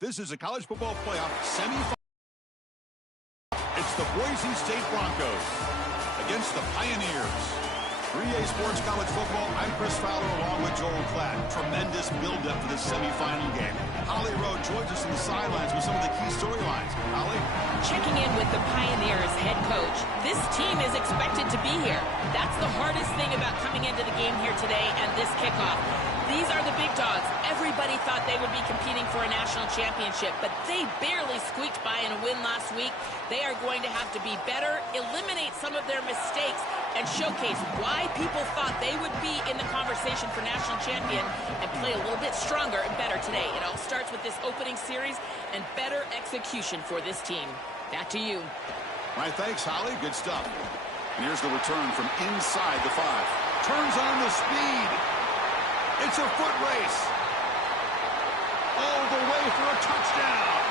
This is a college football playoff semifinal. It's the Boise State Broncos against the Pioneers. 3A Sports College Football, I'm Chris Fowler along with Joel Klatt. Tremendous build-up for this semifinal game. Holly Rowe joins us on the sidelines with some of the key storylines. Holly? Checking in with the Pioneers head coach. This team is expected to be here. That's the hardest thing about coming into the game here today and this kickoff. These are the big dogs. Everybody thought they would be competing for a national championship, but they barely squeaked by in a win last week. They are going to have to be better, eliminate some of their mistakes, and showcase why people thought they would be in the conversation for national champion and play a little bit stronger and better today. It all starts with this opening series and better execution for this team. Back to you. All right, thanks, Holly. Good stuff. And here's the return from inside the 5. Turns on the speed. It's a foot race. All the way for a touchdown.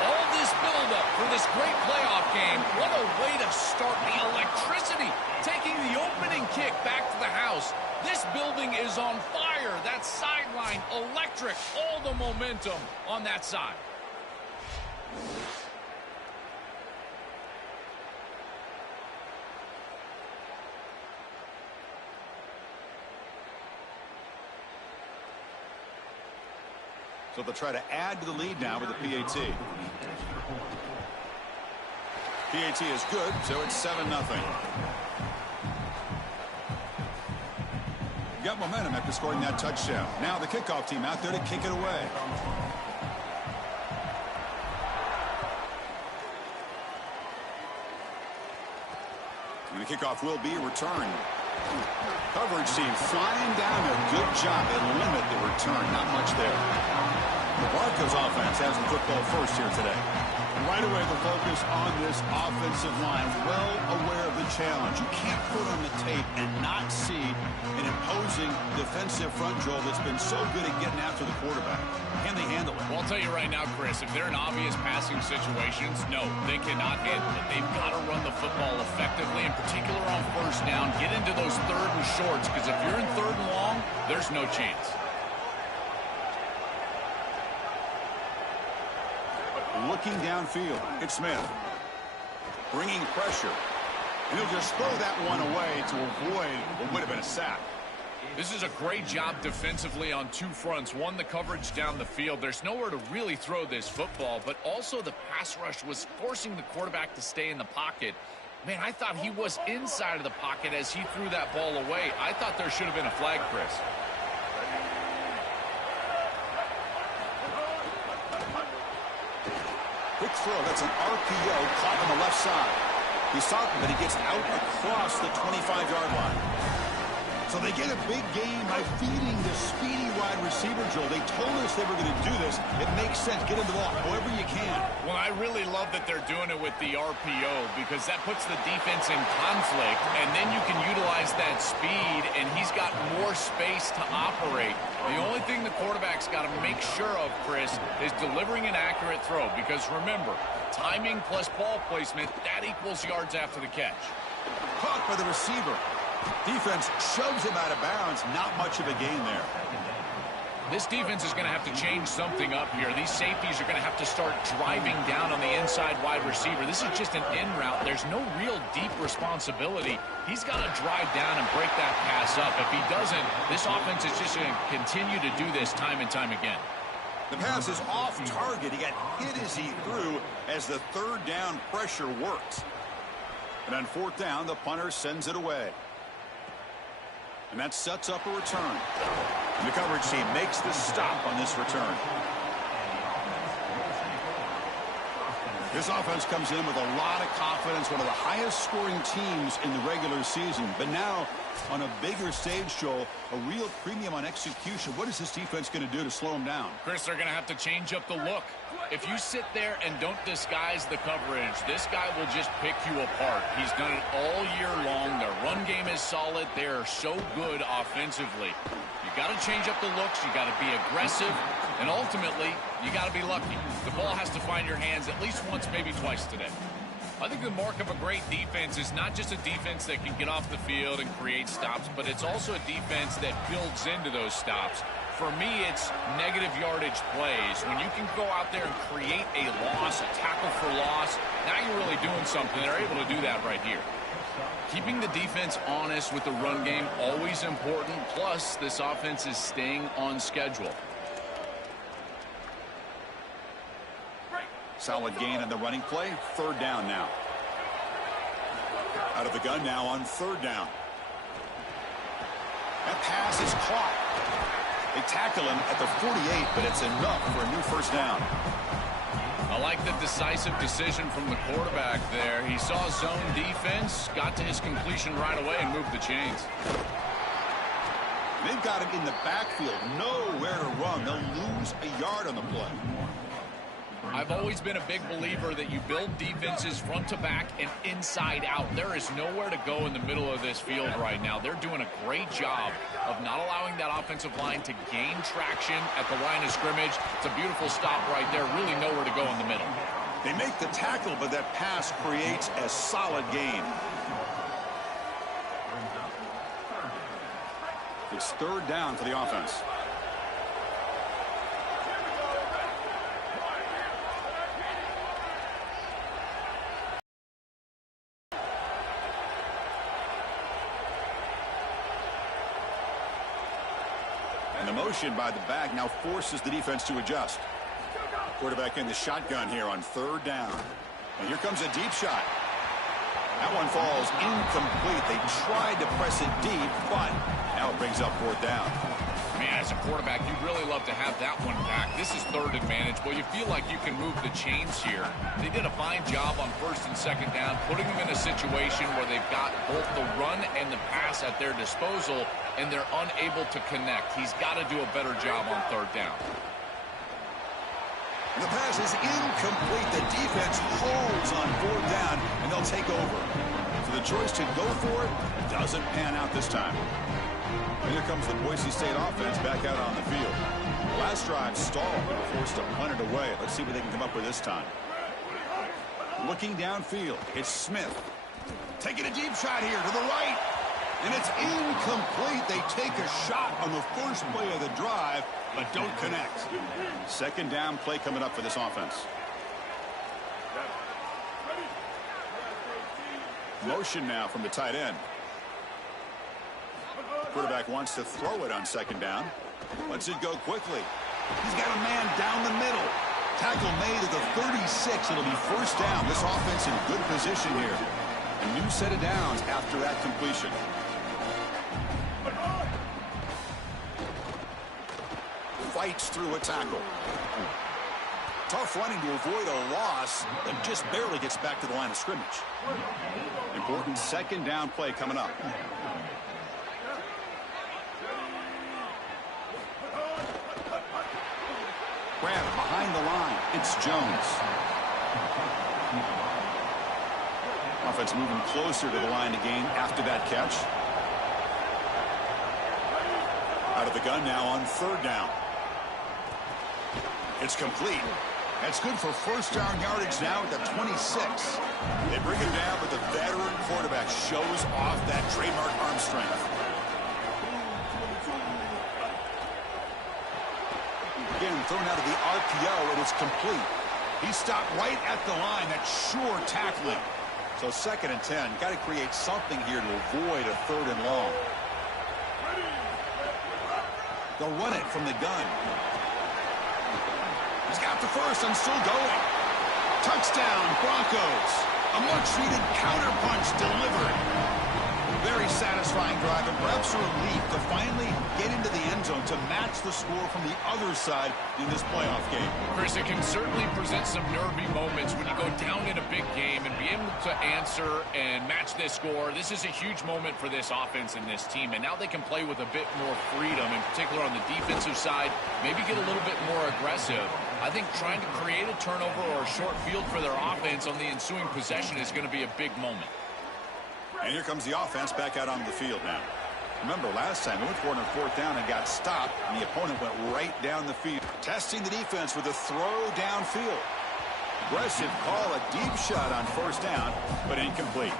All this buildup for this great playoff game. What a way to start. The electricity taking the opening kick back to the house. This building is on fire. That sideline electric. All the momentum on that side. So they'll try to add to the lead now with the PAT. PAT is good, so it's 7-0. Got momentum after scoring that touchdown. Now the kickoff team out there to kick it away. And the kickoff will be returned. Coverage team flying down a good job. They limit the return. Not much there. The Broncos offense has the football first here today. And right away, the focus on this offensive line. Well aware of the challenge. You can't put on the tape and not see an imposing defensive front, Joel, that's been so good at getting after the quarterback. Can they handle it? Well, I'll tell you right now, Chris, if they're in obvious passing situations, no, they cannot handle it. They've got to run the football effectively, in particular on first down. Get into those third and shorts, because if you're in third and long, there's no chance. Looking downfield, it's Smith. Bringing pressure. And he'll just throw that one away to avoid what would have been a sack. This is a great job defensively on two fronts. One, the coverage down the field. There's nowhere to really throw this football, but also the pass rush was forcing the quarterback to stay in the pocket. Man, I thought he was inside of the pocket as he threw that ball away. I thought there should have been a flag, Chris. Quick throw. That's an RPO caught on the left side. He's talking, but he gets out across the 25-yard line. So they get a big gain by feeding the speedy wide receiver, Joel. They told us they were going to do this. It makes sense. Get him the ball however you can. Well, I really love that they're doing it with the RPO because that puts the defense in conflict, and then you can utilize that speed, and he's got more space to operate. The only thing the quarterback's got to make sure of, Chris, is delivering an accurate throw because, remember, timing plus ball placement, that equals yards after the catch. Caught by the receiver. Defense shoves him out of bounds. Not much of a gain there. This defense is going to have to change something up here. These safeties are going to have to start driving down on the inside wide receiver. This is just an in route. There's no real deep responsibility. He's got to drive down and break that pass up. If he doesn't, this offense is just going to continue to do this time and time again. The pass is off target. He got hit as he threw as the third down pressure worked. And on fourth down, the punter sends it away. And that sets up a return. And the coverage team makes the stop on this return. This offense comes in with a lot of confidence, one of the highest scoring teams in the regular season. But now, on a bigger stage, Joel, a real premium on execution. What is this defense going to do to slow them down? Chris, they're going to have to change up the look. If you sit there and don't disguise the coverage, this guy will just pick you apart. He's done it all year long. Their run game is solid. They are so good offensively. You got to change up the looks. You got to be aggressive. And ultimately, you got to be lucky. The ball has to find your hands at least once, maybe twice today. I think the mark of a great defense is not just a defense that can get off the field and create stops, but it's also a defense that builds into those stops. For me, it's negative yardage plays. When you can go out there and create a loss, a tackle for loss, now you're really doing something. They're able to do that right here. Keeping the defense honest with the run game, always important. Plus, this offense is staying on schedule. Solid gain on the running play. Third down now. Out of the gun now on third down. That pass is caught. They tackle him at the 48, but it's enough for a new first down. I like the decisive decision from the quarterback there. He saw zone defense, got to his completion right away, and moved the chains. They've got him in the backfield. Nowhere to run. They'll lose a yard on the play. I've always been a big believer that you build defenses front to back and inside out. There is nowhere to go in the middle of this field right now. They're doing a great job of not allowing that offensive line to gain traction at the line of scrimmage. It's a beautiful stop right there. Really nowhere to go in the middle. They make the tackle, but that pass creates a solid gain. It's third down for the offense. And the motion by the back now forces the defense to adjust. Quarterback in the shotgun here on third down. And here comes a deep shot. That one falls incomplete. They tried to press it deep, but now it brings up fourth down. Man, as a quarterback, you'd really love to have that one back. This is third advantage. Well, you feel like you can move the chains here. They did a fine job on first and second down, putting them in a situation where they've got both the run and the pass at their disposal, and they're unable to connect. He's got to do a better job on third down. The pass is incomplete. The defense holds on fourth down, and they'll take over. So the choice to go for it doesn't pan out this time. And here comes the Boise State offense back out on the field. The last drive stalled. Forced to punt it away. Let's see what they can come up with this time. Looking downfield, it's Smith. Taking a deep shot here to the right. And it's incomplete. They take a shot on the first play of the drive, but don't connect. Second down play coming up for this offense. Motion now from the tight end. Quarterback wants to throw it on second down. Lets it go quickly. He's got a man down the middle. Tackle made at the 36. It'll be first down. This offense in good position here. A new set of downs after that completion. Fights through a tackle. Tough running to avoid a loss, and just barely gets back to the line of scrimmage. Important second down play coming up. Grab behind the line. It's Jones. Offense moving closer to the line to gain after that catch. Out of the gun now on third down. It's complete. That's good for first down yardage now at the 26. They bring him down, but the veteran quarterback shows off that trademark arm strength. Again, thrown out of the RPO, and it's complete. He stopped right at the line. That's sure tackling. So second and 10. Got to create something here to avoid a third and long. They'll run it from the gun. He's got the first and still going. Touchdown, Broncos. A much-needed counterpunch delivered. Very satisfying drive, and perhaps a relief to finally get into the end zone to match the score from the other side in this playoff game. Chris, it can certainly present some nervy moments when you go down in a big game and be able to answer and match this score. This is a huge moment for this offense and this team, and now they can play with a bit more freedom, in particular on the defensive side, maybe get a little bit more aggressive. I think trying to create a turnover or a short field for their offense on the ensuing possession is going to be a big moment. And here comes the offense back out on the field now. Remember, last time, we went for it on fourth down and got stopped, and the opponent went right down the field. Testing the defense with a throw downfield. Aggressive call, a deep shot on first down, but incomplete.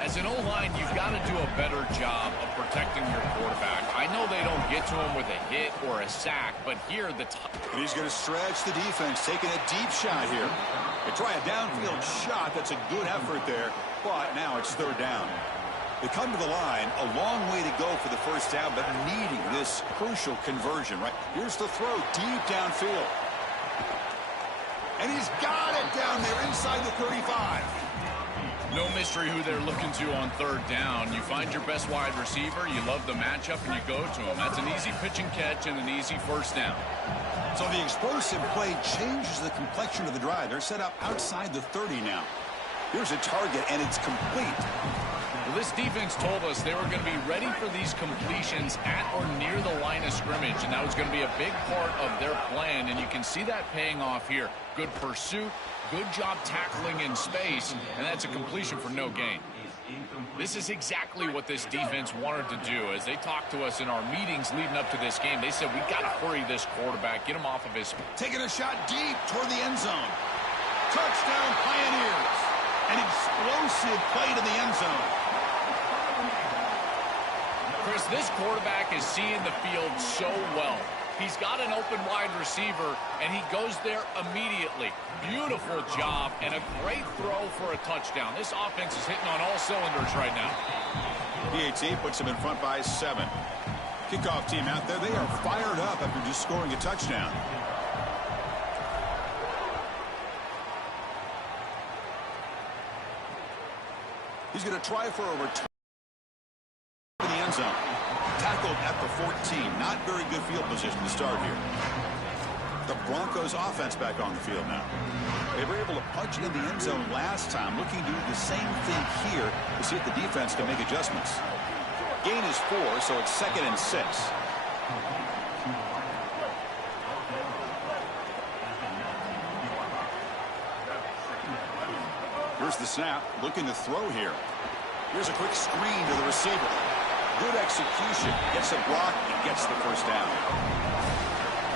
As an O-line, you've got to do a better job of protecting your quarterback. I I know they don't get to him with a hit or a sack, but here the and he's going to stretch the defense, taking a deep shot here. They try a downfield shot. That's a good effort there, but now it's third down. They come to the line, a long way to go for the first down, but needing this crucial conversion. Right, here's the throw deep downfield. And he's got it down there inside the 35. No mystery who they're looking to on third down. You find your best wide receiver, you love the matchup, and you go to him. That's an easy pitch and catch and an easy first down. So the explosive play changes the complexion of the drive. They're set up outside the 30 now. Here's a target, and it's complete. Well, this defense told us they were going to be ready for these completions at or near the line of scrimmage, and that was going to be a big part of their plan, and you can see that paying off here. Good pursuit, good job tackling in space, and that's a completion for no gain. This is exactly what this defense wanted to do. As they talked to us in our meetings leading up to this game, they said, we got to hurry this quarterback, get him off of his... Taking a shot deep toward the end zone. Touchdown, Pioneers. An explosive play to the end zone. Chris, this quarterback is seeing the field so well. He's got an open wide receiver, and he goes there immediately. Beautiful job and a great throw for a touchdown. This offense is hitting on all cylinders right now. PAT puts them in front by 7. Kickoff team out there, they are fired up after just scoring a touchdown. He's going to try for a return in the end zone. Tackled at the 14. Not very good field position to start here. The Broncos offense back on the field now. They were able to punch it in the end zone last time. Looking to do the same thing here to see if the defense can make adjustments. Gain is 4, so it's 2nd and 6. Here's the snap. Looking to throw here. Here's a quick screen to the receiver. Good execution. Gets a block and gets the first down.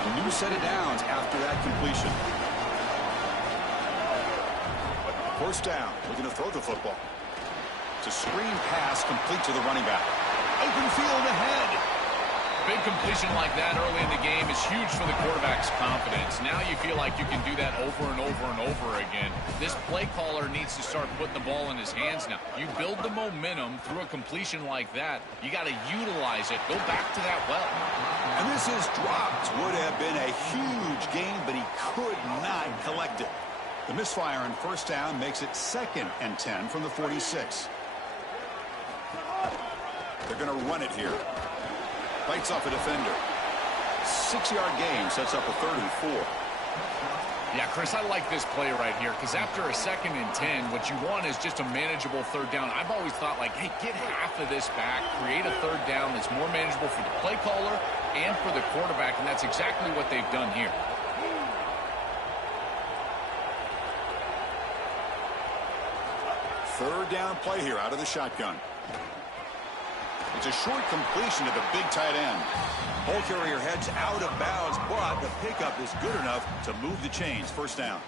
A new set of downs after that completion. First down. Looking to throw the football. It's a screen pass complete to the running back. Open field ahead. Big completion like that early in the game is huge for the quarterback's confidence. Now you feel like you can do that over and over and over again. This play caller needs to start putting the ball in his hands now. You build the momentum through a completion like that. You got to utilize it. Go back to that well. And this is dropped. Would have been a huge gain, but he could not collect it. The misfire on first down makes it 2nd and 10 from the 46. They're going to run it here. Bites off a defender. 6-yard gain sets up a 3rd and 4. Yeah, Chris, I like this play right here because after a 2nd and 10, what you want is just a manageable third down. I've always thought, like, hey, get half of this back, create a third down that's more manageable for the play caller and for the quarterback, and that's exactly what they've done here. Third down play here out of the shotgun. It's a short completion to the big tight end. Ball carrier heads out of bounds, but the pickup is good enough to move the chains. First down.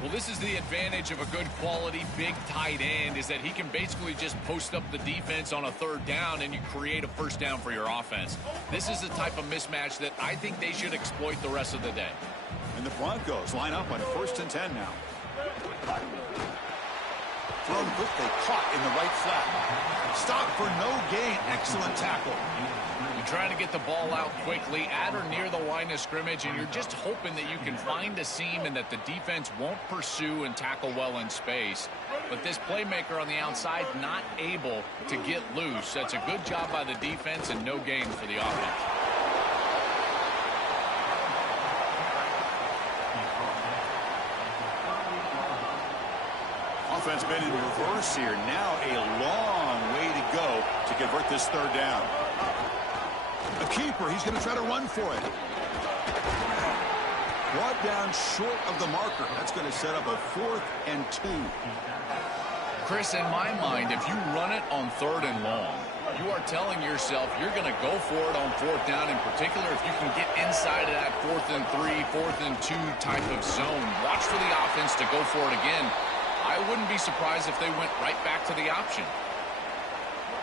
Well, this is the advantage of a good quality big tight end is that he can basically just post up the defense on a third down and you create a first down for your offense. This is the type of mismatch that I think they should exploit the rest of the day. And the Broncos line up on 1st and 10 now. Thrown quickly, caught in the right flat. Stop for no gain. Excellent tackle. You're trying to get the ball out quickly at or near the line of scrimmage, and you're just hoping that you can find a seam and that the defense won't pursue and tackle well in space. But this playmaker on the outside not able to get loose. That's a good job by the defense and no gain for the offense. Offense been in reverse here. Now a long way to go to convert this third down. A keeper. He's going to try to run for it. Brought down short of the marker. That's going to set up a 4th and 2. Chris, in my mind, if you run it on 3rd and long, you are telling yourself you're going to go for it on 4th down, in particular if you can get inside of that 4th and 3, 4th and 2 type of zone. Watch for the offense to go for it again. I wouldn't be surprised if they went right back to the option.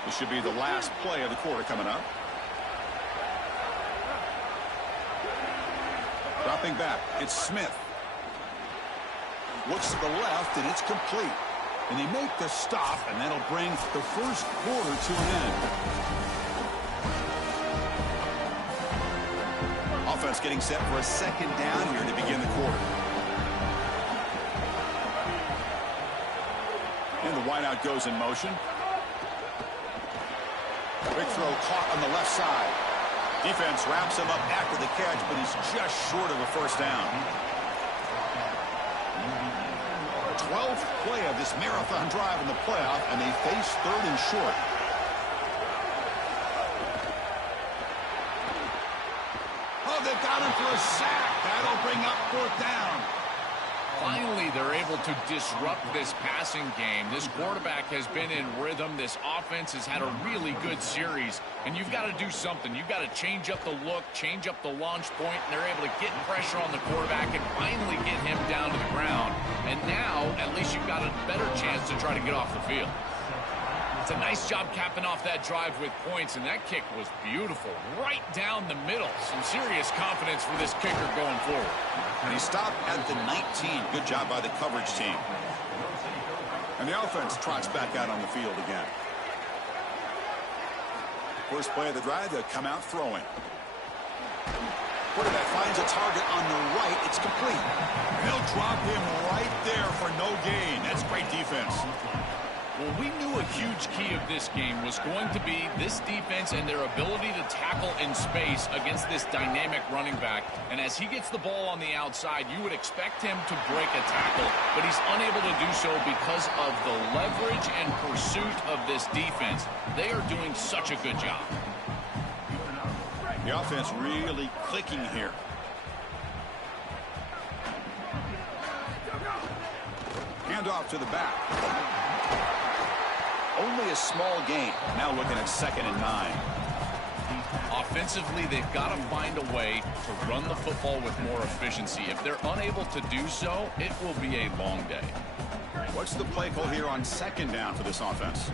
This should be the last play of the quarter coming up. Dropping back, it's Smith. Looks to the left, and it's complete. And they make the stop, and that'll bring the first quarter to an end. Offense getting set for a second down here to begin the quarter. And the wideout goes in motion. Quick throw caught on the left side. Defense wraps him up after the catch, but he's just short of a first down. 12th play of this marathon drive in the playoff, and they face third and short. Oh, they've got him for a sack. That'll bring up fourth down. Finally, they're able to disrupt this passing game. This quarterback has been in rhythm. This offense has had a really good series. And you've got to do something. You've got to change up the look, change up the launch point, and they're able to get pressure on the quarterback and finally get him down to the ground. And now, at least you've got a better chance to try to get off the field. It's a nice job capping off that drive with points, and that kick was beautiful. Right down the middle. Some serious confidence for this kicker going forward. And he stopped at the 19. Good job by the coverage team. And the offense trots back out on the field again. First play of the drive, they'll come out throwing. Quarterback finds a target on the right. It's complete. They'll drop him right there for no gain. That's great defense. Well, we knew a huge key of this game was going to be this defense and their ability to tackle in space against this dynamic running back. And as he gets the ball on the outside, you would expect him to break a tackle, but he's unable to do so because of the leverage and pursuit of this defense. They are doing such a good job. The offense really clicking here. Handoff to the back. Only a small gain. Now looking at 2nd and 9. Offensively, they've got to find a way to run the football with more efficiency. If they're unable to do so, it will be a long day. What's the play call here on 2nd down for this offense?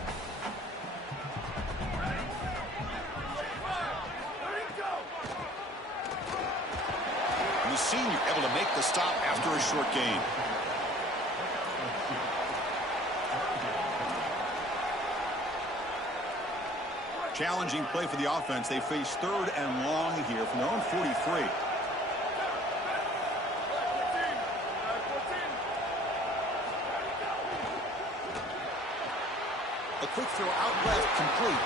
And the senior able to make the stop after a short gain. Challenging play for the offense. They face 3rd and long here from their own 43. A quick throw out left, complete.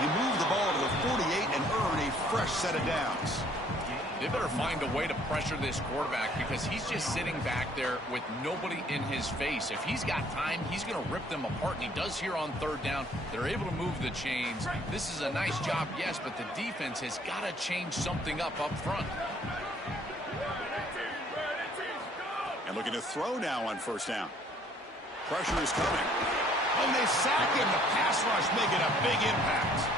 He moved the ball to the 48 and earned a fresh set of downs. They better find a way to pressure this quarterback because he's just sitting back there with nobody in his face. If he's got time, he's going to rip them apart, and he does here on 3rd down. They're able to move the chains. This is a nice job, yes, but the defense has got to change something up front. And looking to throw now on 1st down. Pressure is coming. Oh, they sack him. The pass rush making a big impact.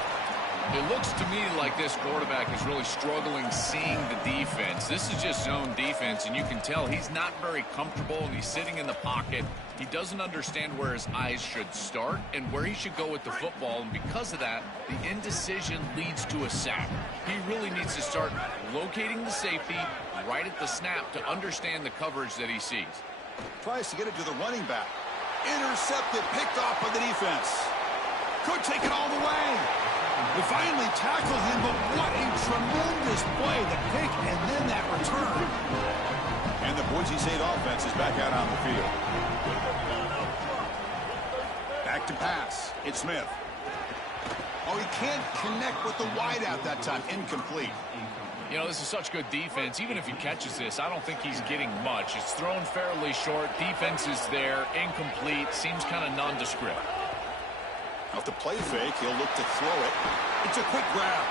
It looks to me like this quarterback is really struggling seeing the defense. This is just zone defense, and you can tell he's not very comfortable, and he's sitting in the pocket. He doesn't understand where his eyes should start and where he should go with the football, and because of that, the indecision leads to a sack. He really needs to start locating the safety right at the snap to understand the coverage that he sees. Tries to get it to the running back. Intercepted, picked off by the defense. Could take it all the way. They finally tackle him, but what a tremendous play. The pick and then that return. And the Boise State offense is back out on the field. Back to pass. It's Smith. Oh, he can't connect with the wideout that time. Incomplete. You know, this is such good defense. Even if he catches this, I don't think he's getting much. It's thrown fairly short. Defense is there. Incomplete. Seems kind of nondescript. Off the play fake, he'll look to throw it. It's a quick grab.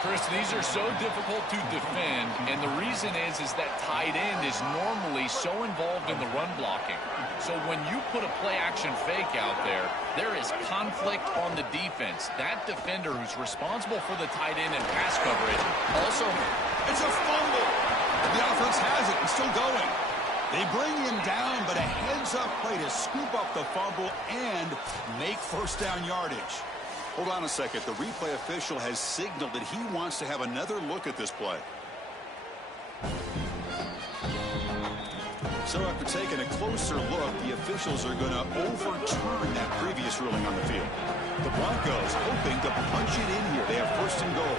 Chris, these are so difficult to defend, and the reason is that tight end is normally so involved in the run blocking. So when you put a play-action fake out there, there is conflict on the defense. That defender who's responsible for the tight end and pass coverage also... It's a fumble. The offense has it and still going. They bring him down, but a heads-up play to scoop up the fumble and make 1st down yardage. Hold on a second. The replay official has signaled that he wants to have another look at this play. So after taking a closer look, the officials are going to overturn that previous ruling on the field. The Broncos hoping to punch it in here. They have first and goal.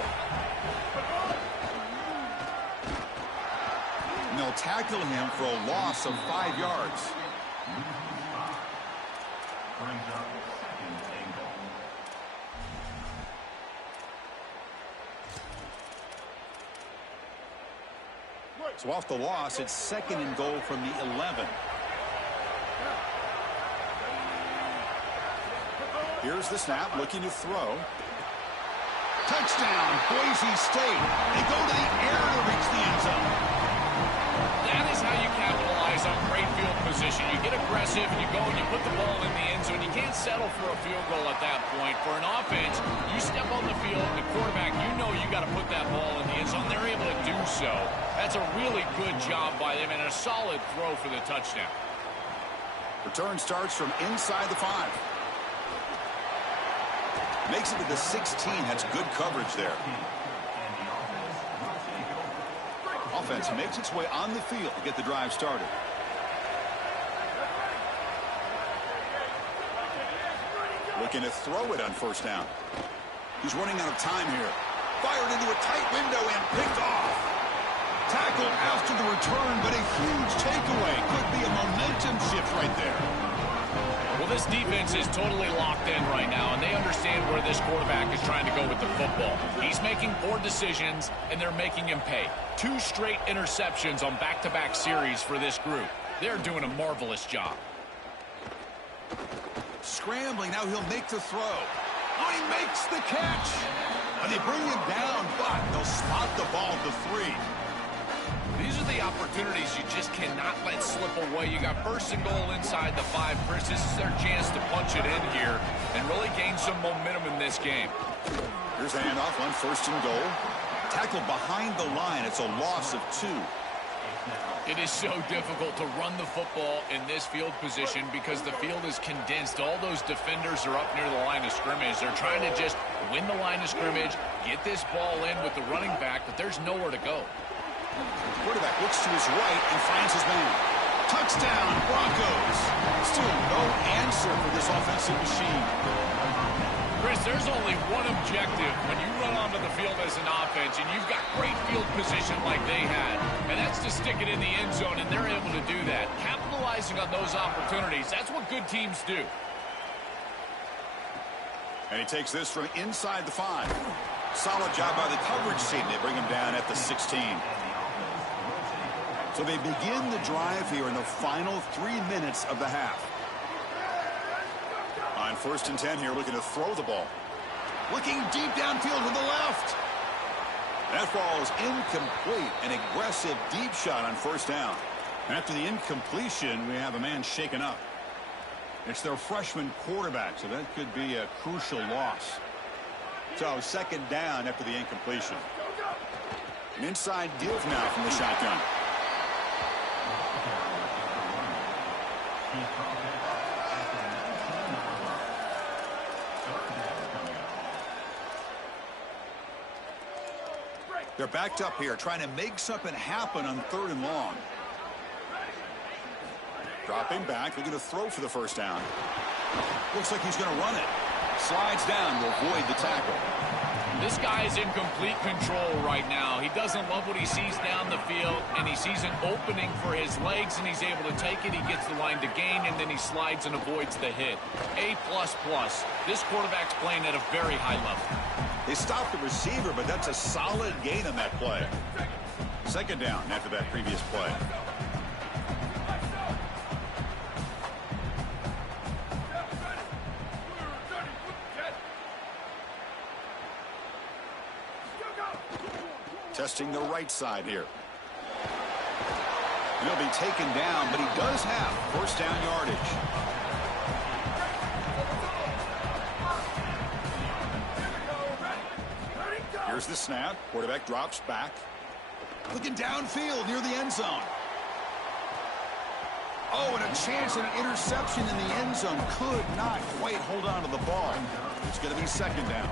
And they'll tackle him for a loss of 5 yards. So off the loss, it's second and goal from the 11. Here's the snap, looking to throw. Touchdown, Boise State. They go to the air to reach the end zone. That is how you capitalize on great field position. You get aggressive, and you go and you put the ball in the end zone. You can't settle for a field goal at that point. For an offense, you step on the field, the quarterback, you know you got to put that ball in the end zone. They're able to do so. That's a really good job by them and a solid throw for the touchdown. Return starts from inside the 5. Makes it to the 16. That's good coverage there. Offense makes its way on the field to get the drive started. Looking to throw it on first down. He's running out of time here. Fired into a tight window and picked off. Tackle after the return, but a huge takeaway. Could be a momentum shift right there. Well, this defense is totally locked in right now, and they understand where this quarterback is trying to go with the football. He's making poor decisions, and they're making him pay. 2 straight interceptions on back-to-back series for this group. They're doing a marvelous job. Scrambling, now he'll make the throw. Oh, he makes the catch. And they bring him down, but they'll spot the ball at the 3. These are the opportunities you just cannot let slip away. You got first and goal inside the 5. Chris, this is their chance to punch it in here and really gain some momentum in this game. Here's a handoff on first and goal. Tackled behind the line. It's a loss of 2. It is so difficult to run the football in this field position because the field is condensed. All those defenders are up near the line of scrimmage. They're trying to just win the line of scrimmage, get this ball in with the running back, but there's nowhere to go. Quarterback looks to his right and finds his man. Touchdown, Broncos. Still no answer for this offensive machine. Chris, there's only one objective when you run onto the field as an offense and you've got great field position like they had, and that's to stick it in the end zone, and they're able to do that. Capitalizing on those opportunities, that's what good teams do. And he takes this from inside the 5. Solid job by the coverage team. They bring him down at the 16. So they begin the drive here in the final 3 minutes of the half. On first and 10 here, looking to throw the ball. Looking deep downfield to the left. That ball is incomplete. An aggressive deep shot on first down. After the incompletion, we have a man shaken up. It's their freshman quarterback, so that could be a crucial loss. So second down after the incompletion. An inside give now from the shotgun. They're backed up here, trying to make something happen on 3rd and long. Dropping back, looking to throw for the first down. Looks like he's going to run it. Slides down to avoid the tackle. This guy is in complete control right now. He doesn't love what he sees down the field, and he sees an opening for his legs, and he's able to take it. He gets the line to gain, and then he slides and avoids the hit. A++. This quarterback's playing at a very high level. They stopped the receiver, but that's a solid gain on that play. Second down after that previous play. Testing the right side here. And he'll be taken down, but he does have first down yardage. Here's the snap. Quarterback drops back. Looking downfield near the end zone. Oh, and a chance at an interception in the end zone. Could not quite hold on to the ball. It's going to be second down.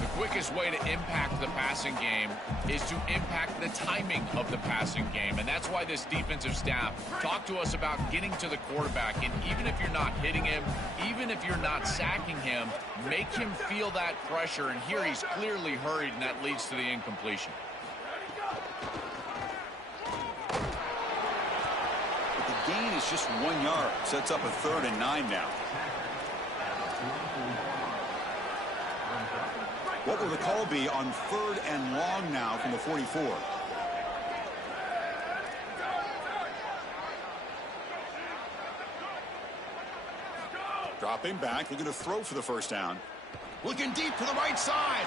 The quickest way to impact the passing game is to impact the timing of the passing game. And that's why this defensive staff talked to us about getting to the quarterback. And even if you're not hitting him, even if you're not sacking him, make him feel that pressure. And here he's clearly hurried, and that leads to the incompletion. But the gain is just 1 yard. Sets up a 3rd and 9 now. What will the call be on 3rd and long now from the 44? Dropping back, looking to throw for the first down. Looking deep to the right side.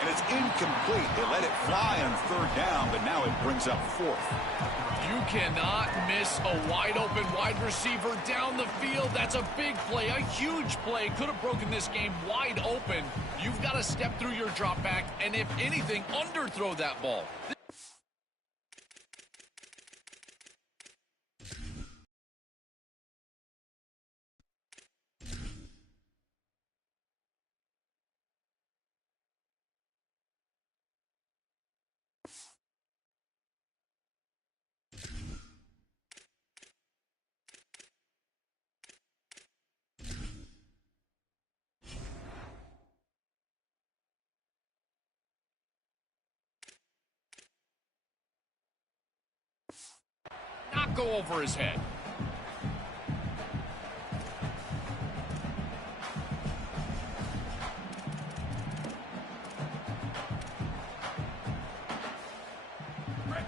And it's incomplete. They let it fly on 3rd down, but now it brings up 4th. You cannot miss a wide-open wide receiver down the field. That's a big play, a huge play. Could have broken this game wide open. You've got to step through your drop back and, if anything, underthrow that ball. Not go over his head.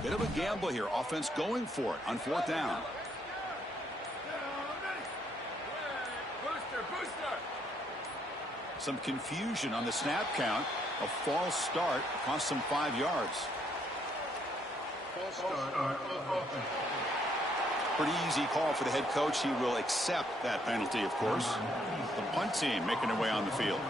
Bit of a gamble here. Offense going for it on 4th down. Some confusion on the snap count. A false start cost them 5 yards. Pretty easy call for the head coach. He will accept that penalty, of course. The punt team making their way on the field.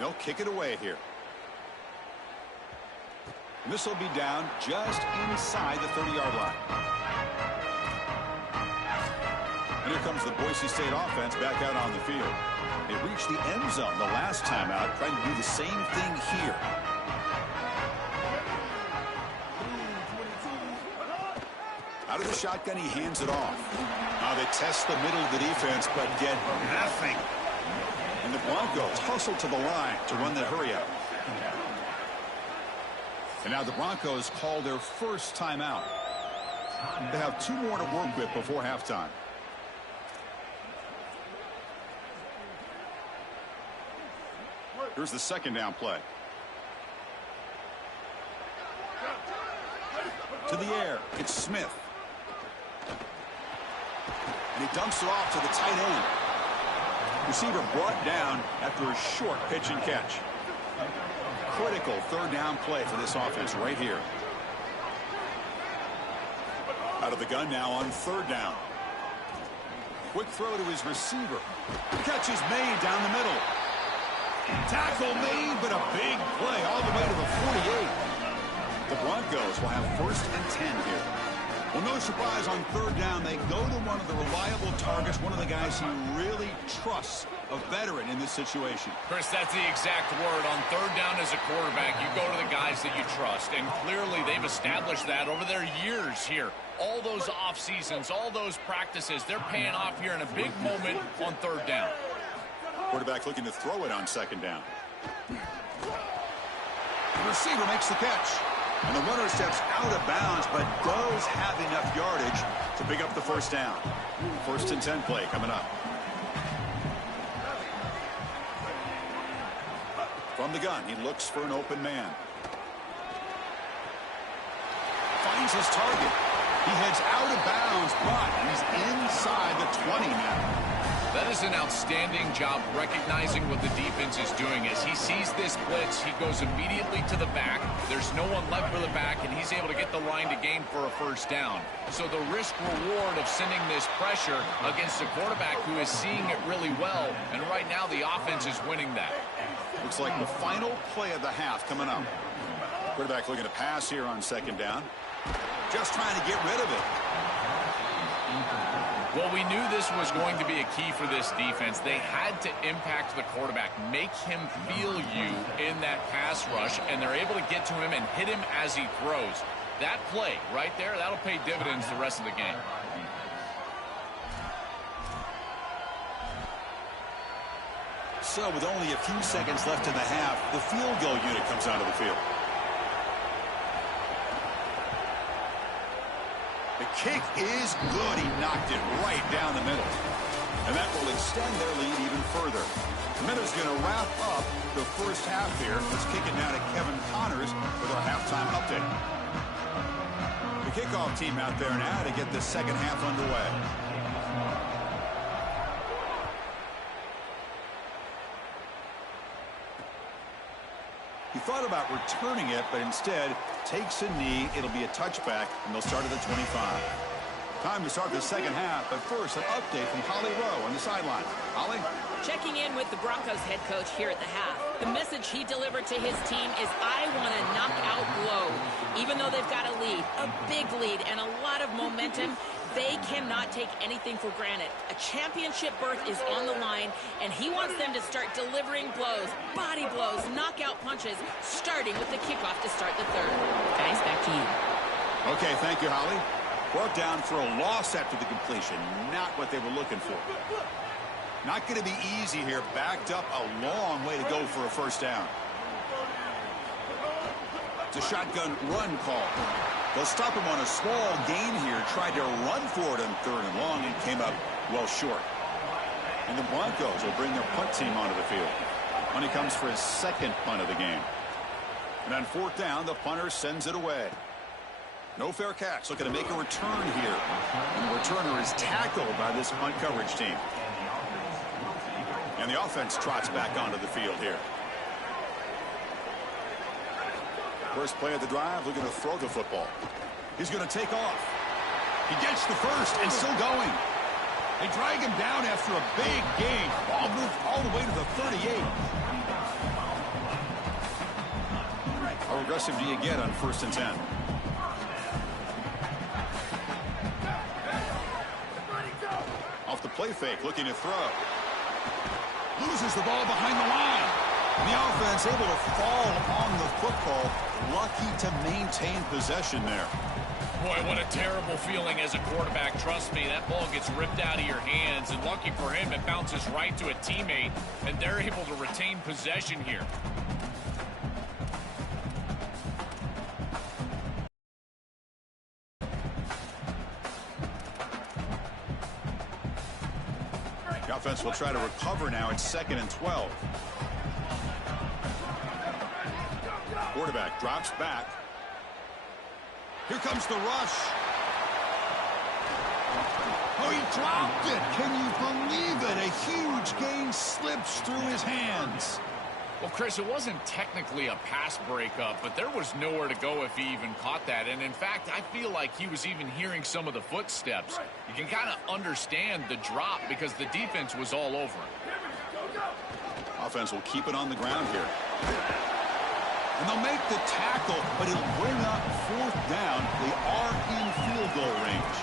They'll kick it away here. And this will be down just inside the 30-yard line. And here comes the Boise State offense back out on the field. They reached the end zone the last time out, trying to do the same thing here. Out of the shotgun, he hands it off. Now they test the middle of the defense, but get nothing. And the Broncos hustle to the line to run the hurry out. And now the Broncos call their first timeout. They have 2 more to work with before halftime. Here's the 2nd down play. To the air, it's Smith. And he dumps it off to the tight end. Receiver brought down after a short pitch and catch. Critical 3rd down play for this offense right here. Out of the gun now on 3rd down. Quick throw to his receiver. Catch is made down the middle. Tackle made, but a big play all the way to the 48. The Broncos will have 1st and 10 here. Well, no surprise on 3rd down. They go to one of the reliable targets, one of the guys he really trusts, a veteran in this situation. Chris, that's the exact word. On 3rd down as a quarterback, you go to the guys that you trust. And clearly they've established that over their years here. All those off seasons, all those practices, they're paying off here in a big moment on 3rd down. Quarterback looking to throw it on 2nd down. The receiver makes the catch. And the runner steps out of bounds, but does have enough yardage to pick up the 1st down. 1st and 10 play coming up. From the gun, he looks for an open man. Finds his target. He heads out of bounds, but he's inside the 20 now. That is an outstanding job recognizing what the defense is doing. As he sees this blitz, he goes immediately to the back. There's no one left for the back, and he's able to get the line to gain for a 1st down. So the risk-reward of sending this pressure against a quarterback who is seeing it really well, and right now the offense is winning that. Looks like the final play of the half coming up. Quarterback looking to pass here on 2nd down. Just trying to get rid of it. Well, we knew this was going to be a key for this defense. They had to impact the quarterback, make him feel you in that pass rush, and they're able to get to him and hit him as he throws. That play right there, that'll pay dividends the rest of the game. So with only a few seconds left in the half, the field goal unit comes out of the field. The kick is good. He knocked it right down the middle. And that will extend their lead even further. The Minnows going to wrap up the first half here. Let's kick it now to Kevin Connors with our halftime update. The kickoff team out there now to get the second half underway. He thought about returning it, but instead takes a knee. It'll be a touchback, and they'll start at the 25. Time to start the second half, but first an update from Holly Rowe on the sideline. Holly? Checking in with the Broncos head coach here at the half. The message he delivered to his team is, I want to knock out blow. Even though they've got a lead, a big lead, and a lot of momentum, they cannot take anything for granted. A championship berth is on the line, and he wants them to start delivering blows, body blows, knockout punches, starting with the kickoff to start the third. Guys, back to you. Okay, thank you, Holly. Brought down for a loss after the completion. Not what they were looking for. Not going to be easy here. Backed up a long way to go for a first down. It's a shotgun run call. They'll stop him on a small gain here. Tried to run for it on third and long and came up well short. And the Broncos will bring their punt team onto the field. When he comes for his second punt of the game. And on fourth down, the punter sends it away. No fair catch. Looking to make a return here. And the returner is tackled by this punt coverage team. And the offense trots back onto the field here. First play of the drive, looking to throw the football. He's going to take off. He gets the first and still going. They drag him down after a big gain. Ball moved all the way to the 38. How aggressive do you get on 1st and 10? Off the play fake, looking to throw. Loses the ball behind the line. The offense able to fall on the football. Lucky to maintain possession there. Boy, what a terrible feeling as a quarterback. Trust me, that ball gets ripped out of your hands, and lucky for him, it bounces right to a teammate, and they're able to retain possession here. The offense will try to recover now. It's 2nd and 12. Quarterback drops back. Here comes the rush. Oh, he dropped it. Can you believe it? A huge gain slips through his hands. Well, Chris, it wasn't technically a pass breakup, but there was nowhere to go if he even caught that. And in fact, I feel like he was even hearing some of the footsteps. You can kind of understand the drop because the defense was all over him. Offense will keep it on the ground here. And they'll make the tackle, but it'll bring up 4th down. They are in field goal range.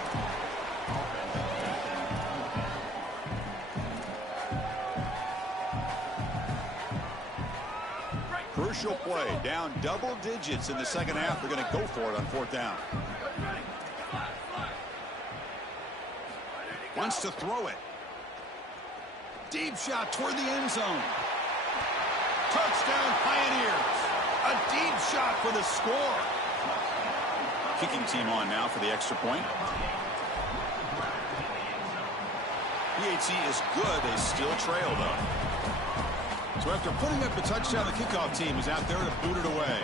Crucial play. Down double digits in the second half. They're going to go for it on 4th down. Wants to throw it. Deep shot toward the end zone. Touchdown Pioneers. A deep shot for the score. Kicking team on now for the extra point. PHC is good. They still trail, though. So after putting up the touchdown, the kickoff team is out there to boot it away.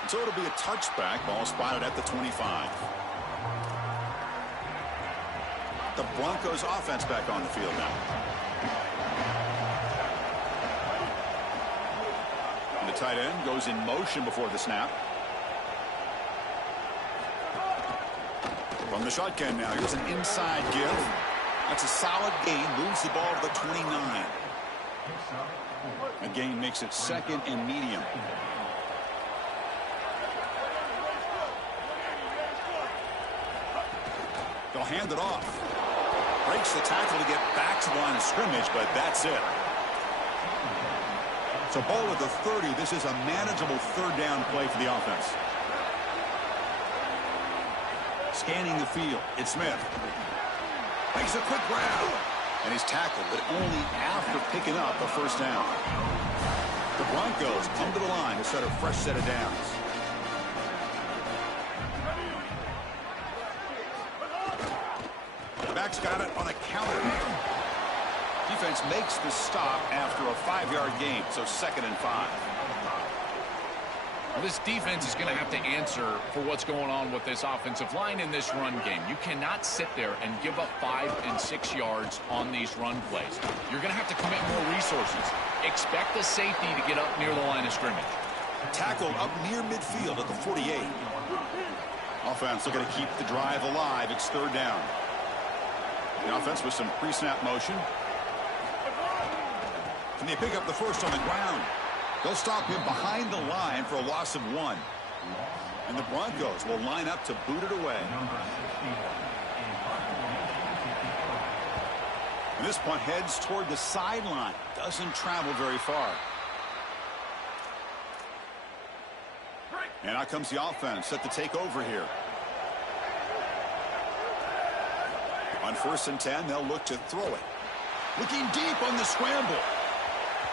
And so it'll be a touchback. Ball spotted at the 25. The Broncos offense back on the field now. And the tight end goes in motion before the snap. From the shotgun now, here's an inside give. That's a solid gain, moves the ball to the 29. A gain makes it 2nd and medium. They'll hand it off. Breaks the tackle to get back to the line of scrimmage, but that's it. So ball at the 30. This is a manageable third down play for the offense. Scanning the field. It's Smith. Makes a quick grab. And he's tackled, but only after picking up a first down. The Broncos come to the line to set a fresh set of downs. The back's got it on a counter. Defense makes the stop after a 5-yard gain, so 2nd and 5. Well, this defense is going to have to answer for what's going on with this offensive line in this run game. You cannot sit there and give up 5 and 6 yards on these run plays. You're going to have to commit more resources. Expect the safety to get up near the line of scrimmage. Tackled up near midfield at the 48. Offense looking to keep the drive alive. It's 3rd down. The offense with some pre-snap motion. Can they pick up the first on the ground? They'll stop him behind the line for a loss of 1. And the Broncos will line up to boot it away. And this punt heads toward the sideline. Doesn't travel very far. And out comes the offense set to take over here. On 1st and 10, they'll look to throw it. Looking deep on the scramble.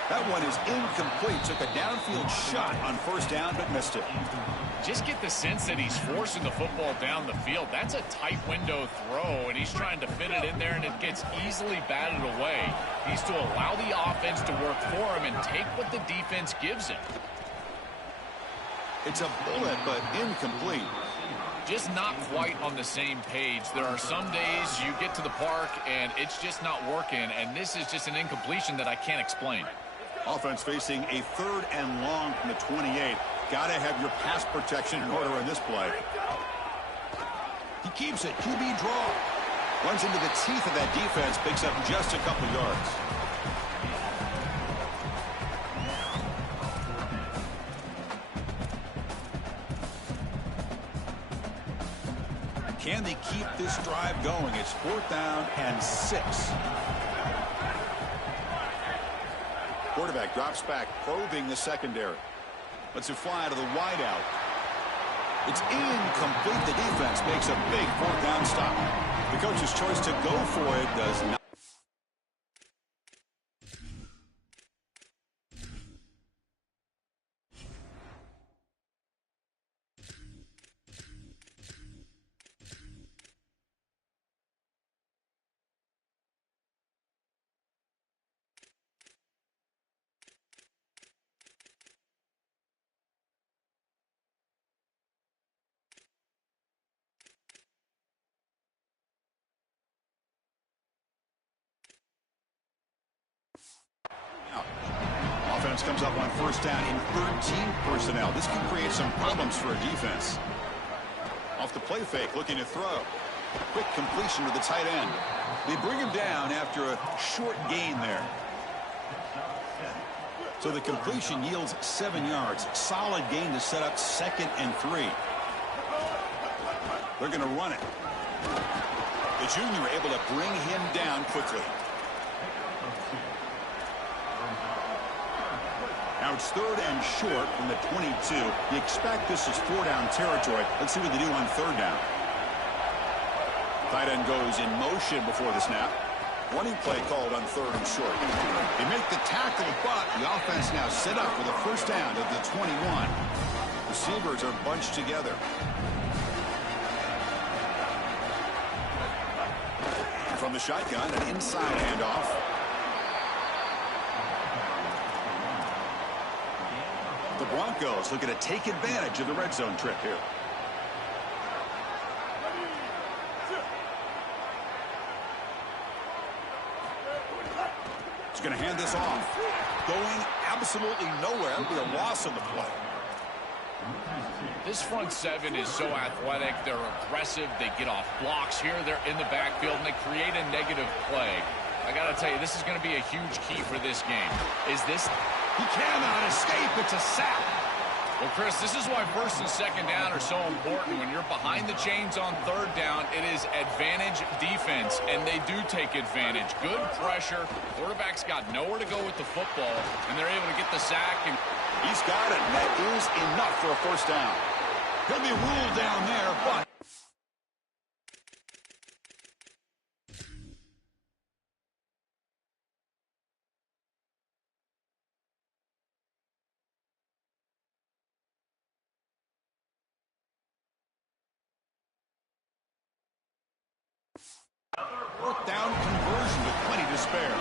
That one is incomplete. Took a downfield shot on 1st down, but missed it. Just get the sense that he's forcing the football down the field. That's a tight window throw, and he's trying to fit it in there, and it gets easily batted away. He needs to allow the offense to work for him and take what the defense gives him. It's a bullet, but incomplete. Just not quite on the same page. There are some days you get to the park, and it's just not working, and this is just an incompletion that I can't explain. Offense facing a 3rd and long from the 28. Got to have your pass protection in order in this play. He keeps it. QB draw. Runs into the teeth of that defense. Picks up just a couple yards. Can they keep this drive going? It's 4th down and 6. Quarterback drops back, probing the secondary. Lets it fly to the wideout. It's incomplete. The defense makes a big 4th down stop. The coach's choice to go for it does not. Offense comes up on 1st down in 13 personnel. This can create some problems for a defense. Off the play fake, looking to throw. Quick completion to the tight end. They bring him down after a short gain there. So the completion yields 7 yards. Solid gain to set up 2nd and 3. They're going to run it. The junior able to bring him down quickly. Now it's 3rd and short from the 22. You expect this is 4-down territory. Let's see what they do on 3rd down. Tight end goes in motion before the snap. Running play called on 3rd and short. They make the tackle, but the offense now set up with a 1st down at the 21. Receivers are bunched together. From the shotgun, an inside handoff. The Broncos looking to take advantage of the red zone trip here. He's going to hand this off. Going absolutely nowhere. That would be a loss on the play. This front 7 is so athletic. They're aggressive. They get off blocks here. They're in the backfield, and they create a negative play. I got to tell you, this is going to be a huge key for this game. Is this... He cannot escape. It's a sack. Well, Chris, this is why first and second down are so important. When you're behind the chains on third down, it is advantage defense, and they do take advantage. Good pressure. Quarterback's got nowhere to go with the football, and they're able to get the sack. And he's got it, and that is enough for a first down. He'll be ruled down there, but fourth down conversion with plenty to spare.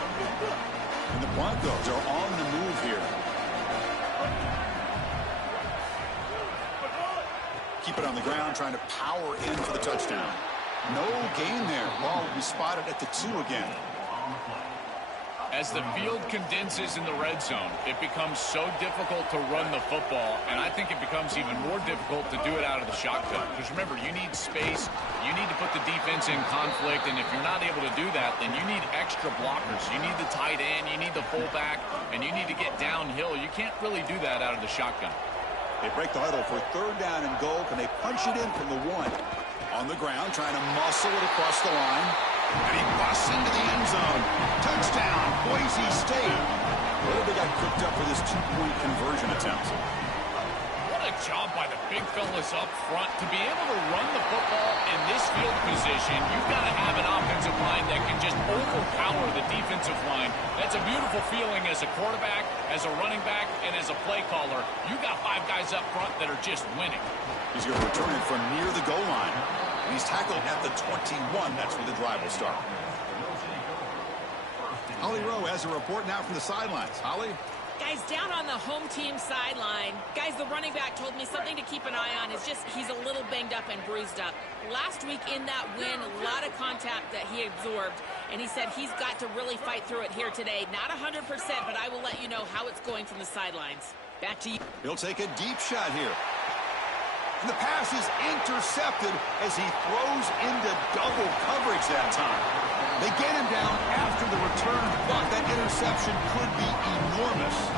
And the Broncos are on the move here. Keep it on the ground, trying to power in for the touchdown. No gain there. Ball will be spotted at the 2 again. As the field condenses in the red zone, it becomes so difficult to run the football, and I think it becomes even more difficult to do it out of the shotgun. Because remember, you need space, you need to put the defense in conflict, and if you're not able to do that, then you need extra blockers. You need the tight end, you need the fullback, and you need to get downhill. You can't really do that out of the shotgun. They break the huddle for third down and goal. Can they punch it in from the 1? On the ground, trying to muscle it across the line. And he busts into the end zone. Touchdown, Boise State. Well, they got cooked up for this 2-point conversion attempt. What a job by the big fellas up front. To be able to run the football in this field position, you've got to have an offensive line that can just overpower the defensive line. That's a beautiful feeling as a quarterback, as a running back, and as a play caller. You've got 5 guys up front that are just winning. He's going to return it from near the goal line. He's tackled at the 21. That's where the drive will start. Holly Rowe has a report now from the sidelines. Holly? Guys, down on the home team sideline. Guys, the running back told me something to keep an eye on. It's just he's a little banged up and bruised up. Last week in that win, a lot of contact that he absorbed, and he said he's got to really fight through it here today. Not 100%, but I will let you know how it's going from the sidelines. Back to you. He'll take a deep shot here. And the pass is intercepted as he throws into double coverage that time. They get him down after the return, but that interception could be enormous.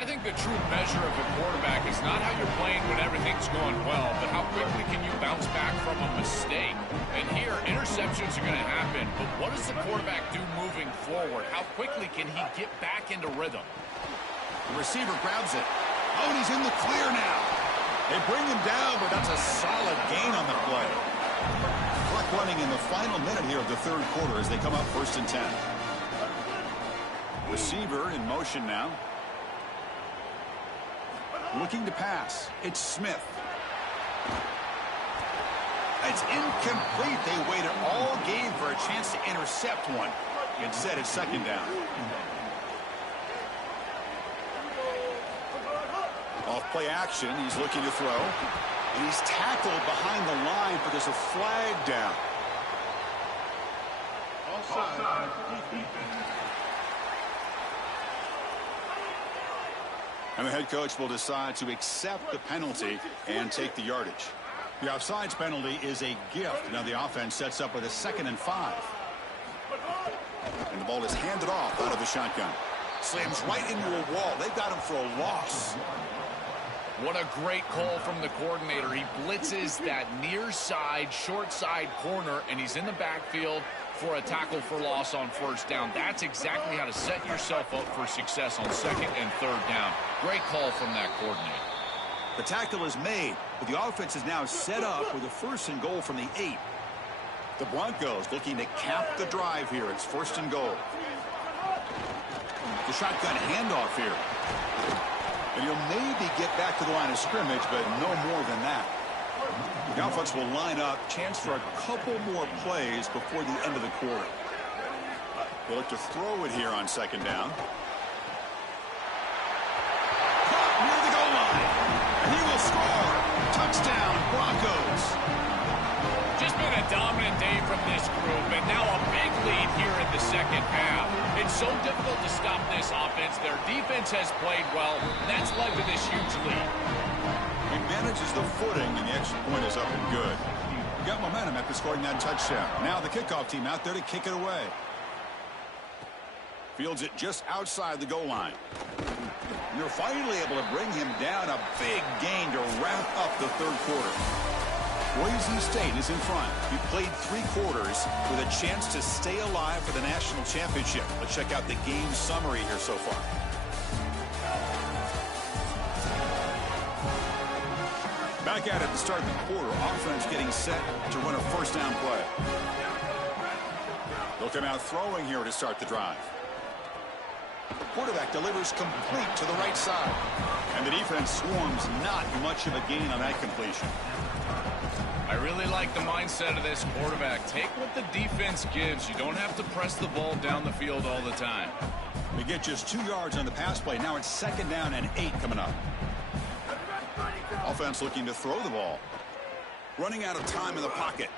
I think the true measure of a quarterback is not how you're playing when everything's going well, but how quickly can you bounce back from a mistake. And here, interceptions are going to happen, but what does the quarterback do moving forward? How quickly can he get back into rhythm? The receiver grabs it. Oh, and he's in the clear now. They bring him down, but that's a solid gain on the play. Clock running in the final minute here of the third quarter as they come up 1st and 10. Receiver in motion now. Looking to pass. It's Smith. It's incomplete. They waited all game for a chance to intercept one. Instead, it's 2nd down. Off play action. He's looking to throw. And he's tackled behind the line, but there's a flag down. Offside. And the head coach will decide to accept the penalty and take the yardage. The offsides penalty is a gift. Now the offense sets up with a 2nd and 5. And the ball is handed off out of the shotgun. Slams right into a wall. They've got him for a loss. What a great call from the coordinator. He blitzes that near side, short side corner, and he's in the backfield for a tackle for loss on first down. That's exactly how to set yourself up for success on second and third down. Great call from that coordinator. The tackle is made, but the offense is now set up with a 1st and goal from the 8. The Broncos looking to cap the drive here. It's 1st and goal. The shotgun handoff here. And he'll maybe get back to the line of scrimmage, but no more than that. The offense will line up. Chance for a couple more plays before the end of the quarter. They'll look to throw it here on 2nd down. Caught near the goal line. And he will score. Touchdown, Broncos. Just been a dominant day from this group, and now a big lead here in the second half. It's so difficult to stop this offense. Their defense has played well, and that's led to this huge lead. He manages the footing, and the extra point is up and good. He got momentum after scoring that touchdown. Now the kickoff team out there to kick it away. Fields it just outside the goal line. And they're finally able to bring him down. A big gain to wrap up the 3rd quarter. Boise State is in front. He played 3 quarters with a chance to stay alive for the national championship. Let's check out the game summary here so far. Back at it to start the quarter. Offense getting set to run a 1st down play. They'll come out throwing here to start the drive. The quarterback delivers complete to the right side. And the defense swarms. Not much of a gain on that completion. I really like the mindset of this quarterback. Take what the defense gives. You don't have to press the ball down the field all the time. They get just 2 yards on the pass play. Now it's 2nd down and 8 coming up. Offense looking to throw the ball. Running out of time in the pocket.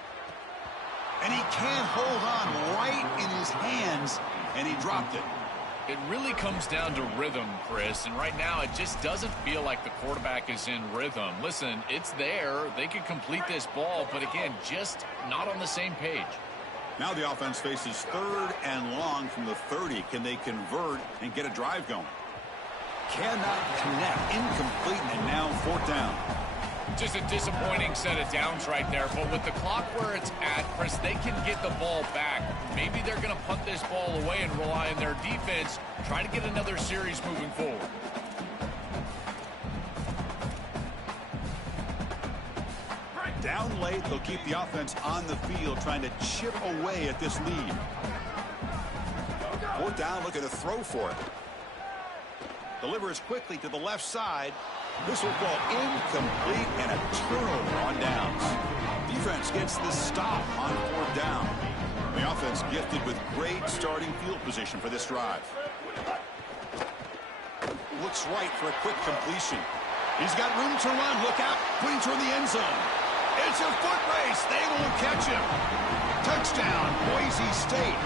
And he can't hold on right in his hands. And he dropped it. It really comes down to rhythm, Chris, and right now it just doesn't feel like the quarterback is in rhythm. Listen, it's there. They can complete this ball, but again, just not on the same page. Now the offense faces 3rd and long from the 30. Can they convert and get a drive going? Cannot connect. Incomplete, and now 4th down. Just a disappointing set of downs right there, but with the clock where it's at, Chris, they can get the ball back. Maybe they're going to punt this ball away and rely on their defense, try to get another series moving forward. Down late, they'll keep the offense on the field, trying to chip away at this lead. 4th down, looking to throw for it. Delivers quickly to the left side. This will fall incomplete and a turnover on downs. Defense gets the stop on 4th down. The offense gifted with great starting field position for this drive. Looks right for a quick completion. He's got room to run. Look out. Putting toward the end zone. It's a foot race. They won't catch him. Touchdown, Boise State.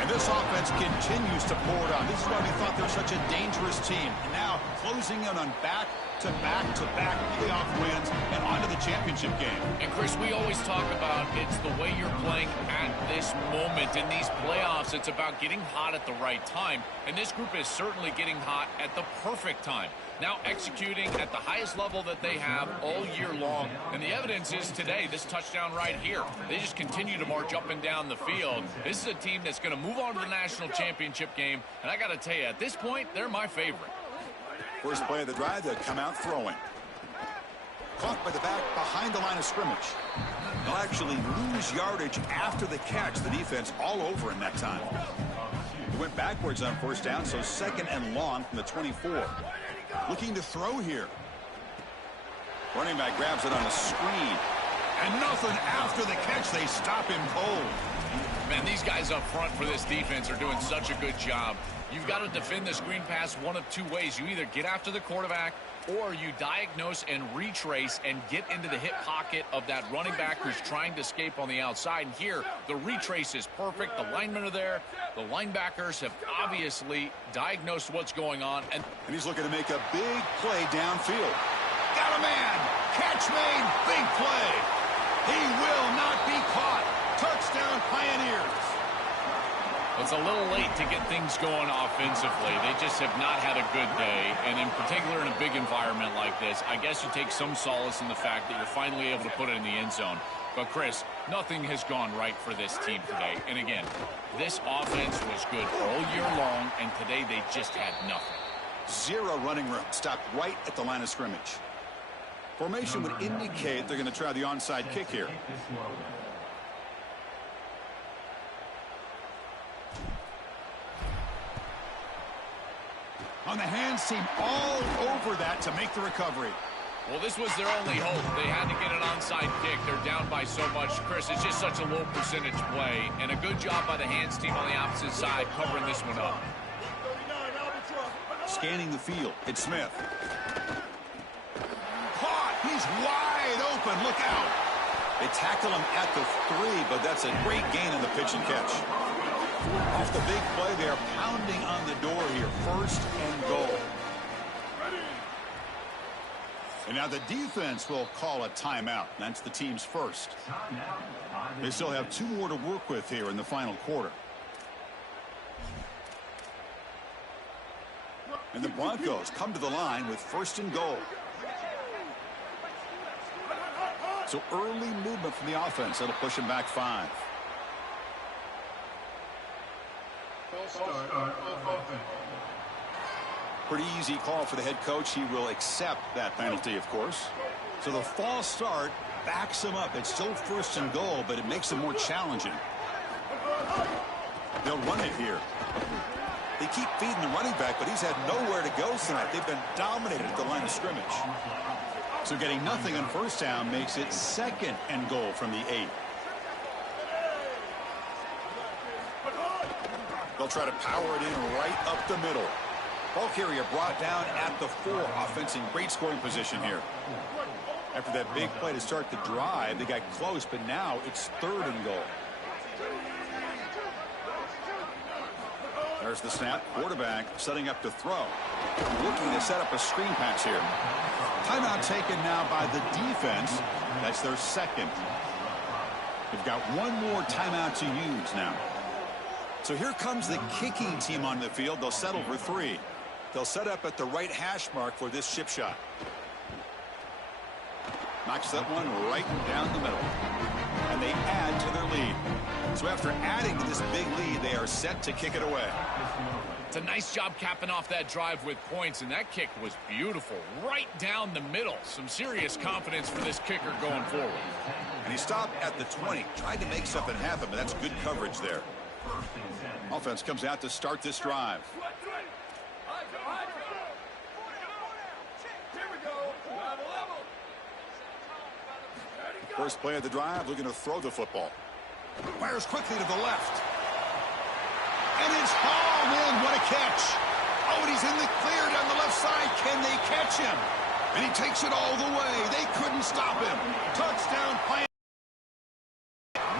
And this offense continues to pour it on. This is why we thought they're such a dangerous team. And now closing in on back-to-back-to-back playoff wins and onto the championship game. And, Chris, we always talk about it's the way you're playing at this moment. In these playoffs, it's about getting hot at the right time. And this group is certainly getting hot at the perfect time. Now executing at the highest level that they have all year long. And the evidence is today, this touchdown right here. They just continue to march up and down the field. This is a team that's going to move on to the national championship game. And I got to tell you, at this point, they're my favorite. First play of the drive, they'll come out throwing. Caught by the back behind the line of scrimmage. They'll actually lose yardage after the catch. The defense all over in that time. He went backwards on 1st down, so 2nd and long from the 24. Looking to throw here. Running back grabs it on a screen. And nothing after the catch. They stop him cold. Man, these guys up front for this defense are doing such a good job. You've got to defend the screen pass one of 2 ways. You either get after the quarterback or you diagnose and retrace and get into the hip pocket of that running back who's trying to escape on the outside. And here, the retrace is perfect. The linemen are there. The linebackers have obviously diagnosed what's going on. And he's looking to make a big play downfield. Got a man. Catch made. Big play. He will not be caught. Touchdown, Pioneers. It's a little late to get things going offensively. They just have not had a good day, and in particular in a big environment like this, I guess you take some solace in the fact that you're finally able to put it in the end zone. But, Chris, nothing has gone right for this team today. And, again, this offense was good all year long, and today they just had nothing. Zero running room. Stopped right at the line of scrimmage. Formation would indicate they're going to try the onside kick here. On the hands team all over that to make the recovery. Well, this was their only hope. They had to get an onside kick. They're down by so much. Chris, it's just such a low percentage play, and a good job by the hands team on the opposite side covering this one up. Scanning the field. It's Smith. Caught. He's wide open. Look out. They tackle him at the 3, but that's a great gain in the pitch and catch. Off the big play, they are pounding on the door here. First and goal. And now the defense will call a timeout. That's the team's first. They still have 2 more to work with here in the final quarter. And the Broncos come to the line with first and goal. So early movement from the offense. That'll push them back 5. Pretty easy call for the head coach. He will accept that penalty, of course. So the false start backs him up. It's still first and goal, but it makes it more challenging. They'll run it here. They keep feeding the running back, but he's had nowhere to go tonight. They've been dominated at the line of scrimmage. So getting nothing on first down makes it second and goal from the 8. They'll try to power it in right up the middle. Ball carrier brought down at the 4. Offense in great scoring position here. After that big play to start the drive, they got close, but now it's third and goal. There's the snap. Quarterback setting up to throw. Looking to set up a screen pass here. Timeout taken now by the defense. That's their second. They've got one more timeout to use now. So here comes the kicking team on the field. They'll settle for 3. They'll set up at the right hash mark for this chip shot. Knocks that one right down the middle. And they add to their lead. So after adding to this big lead, they are set to kick it away. It's a nice job capping off that drive with points, and that kick was beautiful. Right down the middle. Some serious confidence for this kicker going forward. And he stopped at the 20. Tried to make something happen, but that's good coverage there. Offense comes out to start this drive. First play of the drive, looking to throw the football. Fires quickly to the left. And it's hauled in. What a catch. Oh, and he's in the clear down the left side. Can they catch him? And he takes it all the way. They couldn't stop him. Touchdown play.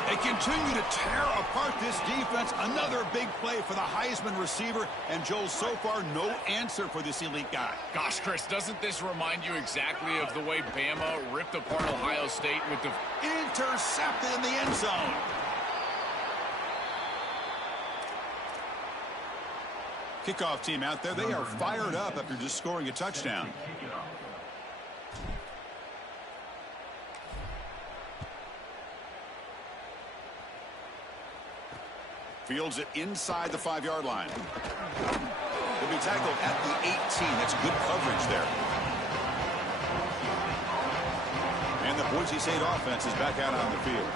They continue to tear apart this defense. Another big play for the Heisman receiver. And Joel, so far, no answer for this elite guy. Gosh, Chris, doesn't this remind you exactly of the way Bama ripped apart Ohio State with the... Intercepted in the end zone. Kickoff team out there. They are fired up after just scoring a touchdown. Fields it inside the 5-yard line. He'll be tackled at the 18. That's good coverage there. And the Boise State offense is back out on the field.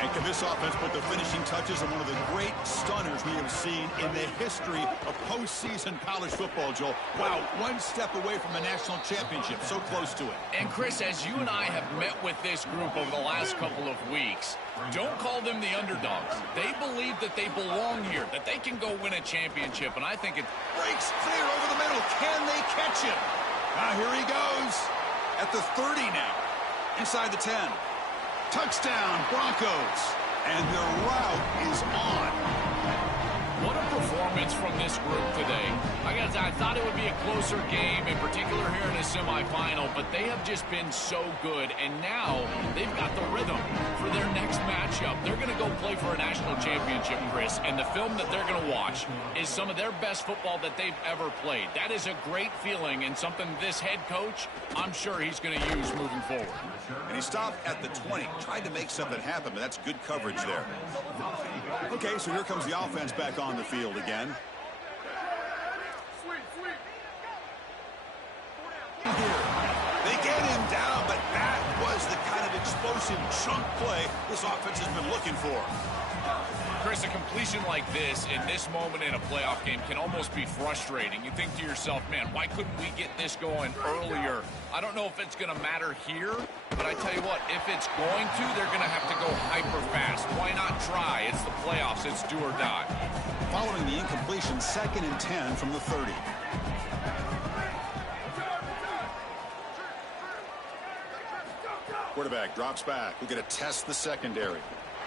And can this offense put the finishing touches on one of the great stunners we have seen in the history of postseason college football, Joel? Wow, one step away from a national championship, so close to it. And, Chris, as you and I have met with this group over the last couple of weeks, don't call them the underdogs. They believe that they belong here, that they can go win a championship, and I think it breaks clear over the middle. Can they catch him? Here he goes at the 30 now, inside the 10. Touchdown, Broncos. And their route is on. What a performance from this group today. I thought it would be a closer game, in particular here in the semifinal, but they have just been so good, and now they've got the rhythm for their next matchup. They're going to go play for a national championship, Chris, and the film that they're going to watch is some of their best football that they've ever played. That is a great feeling and something this head coach, I'm sure he's going to use moving forward. And he stopped at the 20, tried to make something happen, but that's good coverage there. Okay, so here comes the offense back on the field again. They get him down, but that was the kind of explosive chunk play this offense has been looking for. Chris, a completion like this in this moment in a playoff game can almost be frustrating. You think to yourself, man, why couldn't we get this going earlier? I don't know if it's going to matter here, but I tell you what, if it's going to, they're going to have to go hyper fast. Why not try? It's the playoffs. It's do or die. Following the incompletion, 2nd and 10 from the 30. Quarterback drops back. We're going to test the secondary.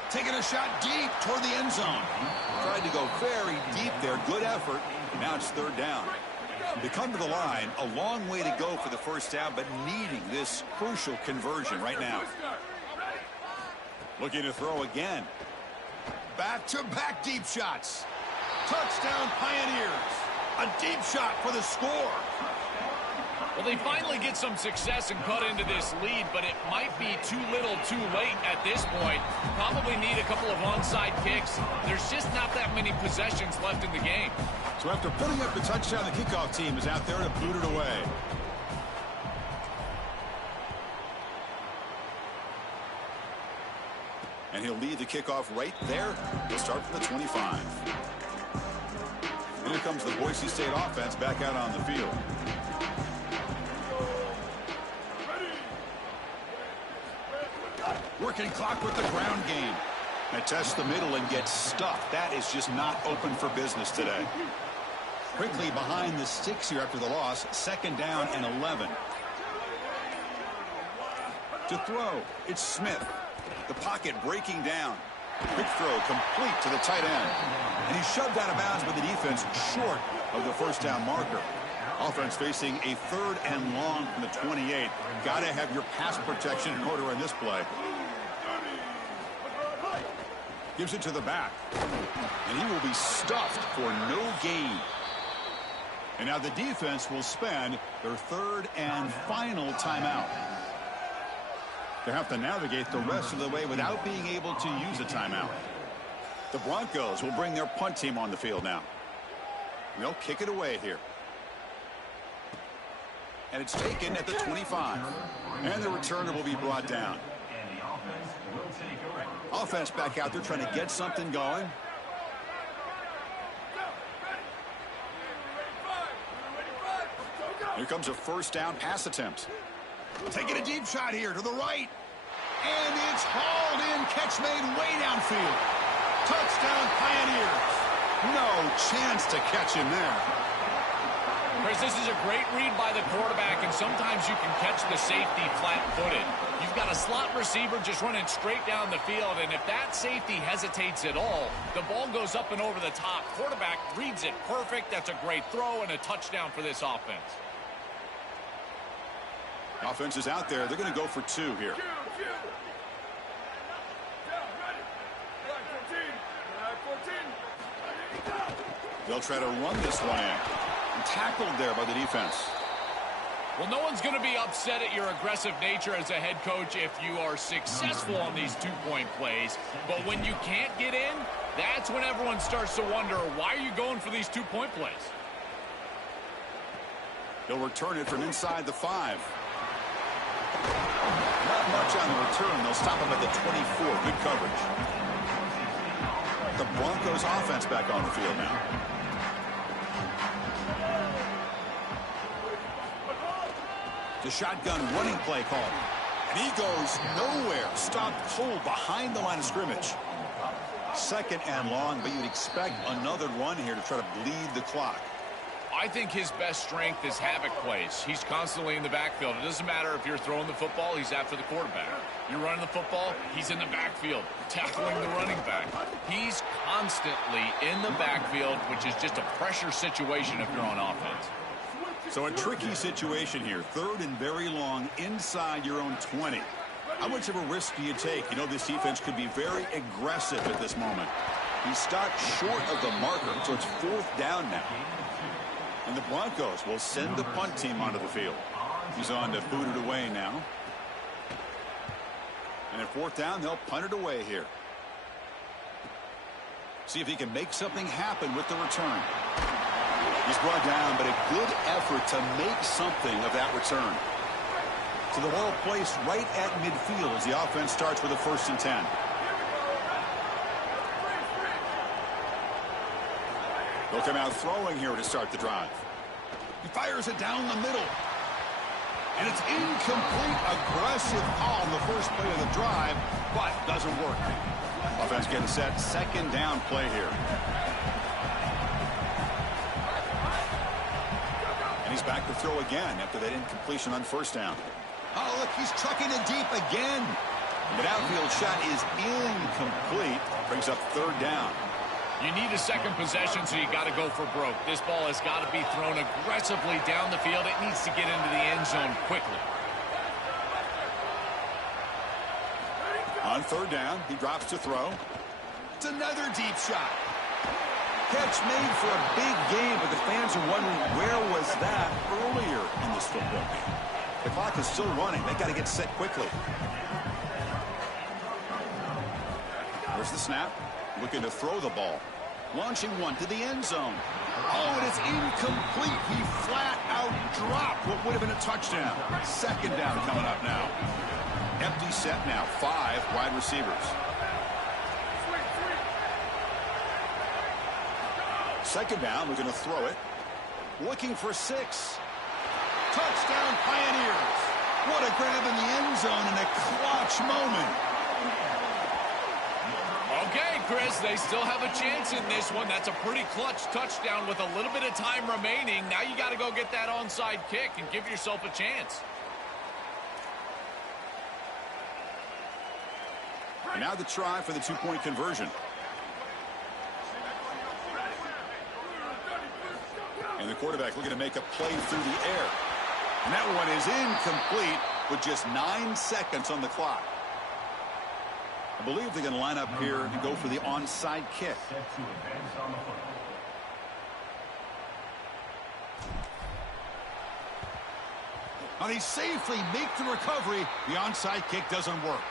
Taking a shot deep toward the end zone. Tried to go very deep there. Good effort. Now it's 3rd down. To come to the line, a long way to go for the first down, but needing this crucial conversion right now. Looking to throw again. Back-to-back deep shots. Touchdown Pioneers. A deep shot for the score. Well, they finally get some success and cut into this lead, but it might be too little too late at this point. Probably need a couple of onside kicks. There's just not that many possessions left in the game. So after putting up the touchdown, the kickoff team is out there to boot it away. And he'll lead the kickoff right there. He'll start from the 25. And here comes the Boise State offense back out on the field. Working clock with the ground game. And tests the middle and gets stuffed. That is just not open for business today. Quickly behind the sticks here after the loss. 2nd down and 11. To throw, it's Smith. The pocket breaking down. Quick throw complete to the tight end. And he's shoved out of bounds with the defense short of the first down marker. Offense facing a 3rd and long from the 28. Got to have your pass protection in order in this play. Gives it to the back. And he will be stuffed for no gain. And now the defense will spend their 3rd and final timeout. They have to navigate the rest of the way without being able to use a timeout. The Broncos will bring their punt team on the field now. And they'll kick it away here. And it's taken at the 25. And the returner will be brought down. Offense back out there trying to get something going. Here comes a 1st down pass attempt. Taking a deep shot here to the right. And it's hauled in. Catch made way downfield. Touchdown Pioneers. No chance to catch him there. Chris, this is a great read by the quarterback, and sometimes you can catch the safety flat-footed. You've got a slot receiver just running straight down the field, and if that safety hesitates at all, the ball goes up and over the top. Quarterback reads it perfect. That's a great throw and a touchdown for this offense. Offense is out there. They're going to go for 2 here. They'll try to run this one in. And tackled there by the defense. Well, no one's going to be upset at your aggressive nature as a head coach if you are successful on these 2-point plays. But when you can't get in, that's when everyone starts to wonder, why are you going for these 2-point plays? They'll return it from inside the 5. Not much on the return. They'll stop him at the 24. Good coverage. The Broncos offense back on the field now. The shotgun running play call. And he goes nowhere. Stopped cold behind the line of scrimmage. 2nd and long, but you'd expect another run here to try to bleed the clock. I think his best strength is havoc plays. He's constantly in the backfield. It doesn't matter if you're throwing the football, he's after the quarterback. You're running the football, he's in the backfield, tackling the running back. He's constantly in the backfield, which is just a pressure situation if you're on offense. So a tricky situation here. 3rd and very long inside your own 20. How much of a risk do you take? You know, this defense could be very aggressive at this moment. He stopped short of the marker, so it's 4th down now. And the Broncos will send the punt team onto the field. He's on to boot it away now. And at 4th down, they'll punt it away here. See if he can make something happen with the return. He's brought down, but a good effort to make something of that return. So the ball placed right at midfield as the offense starts with a 1st and 10. They'll come out throwing here to start the drive. He fires it down the middle. And it's incomplete. Aggressive call on the first play of the drive, but doesn't work. Offense getting set. 2nd down play here. And he's back to throw again after that incompletion on 1st down. Oh, look, he's trucking it deep again. The outfield shot is incomplete. Brings up 3rd down. You need a second possession, so you got to go for broke. This ball has got to be thrown aggressively down the field. It needs to get into the end zone quickly. On 3rd down, he drops to throw. It's another deep shot. Catch made for a big game, but the fans are wondering where was that earlier in this football game. The clock is still running. They got to get set quickly. There's the snap. Looking to throw the ball. Launching one to the end zone. Oh, and it's incomplete. He flat out dropped what would have been a touchdown. 2nd down coming up now. Empty set now. 5 wide receivers. 2nd down. We're going to throw it. Looking for 6. Touchdown Pioneers. What a grab in the end zone in a clutch moment. Okay, Chris, they still have a chance in this one. That's a pretty clutch touchdown with a little bit of time remaining. Now you got to go get that onside kick and give yourself a chance. And now the try for the 2-point conversion. And the quarterback looking to make a play through the air. And that one is incomplete with just 9 seconds on the clock. I believe they're going to line up here and go for the onside kick. Now they safely make the recovery. The onside kick doesn't work.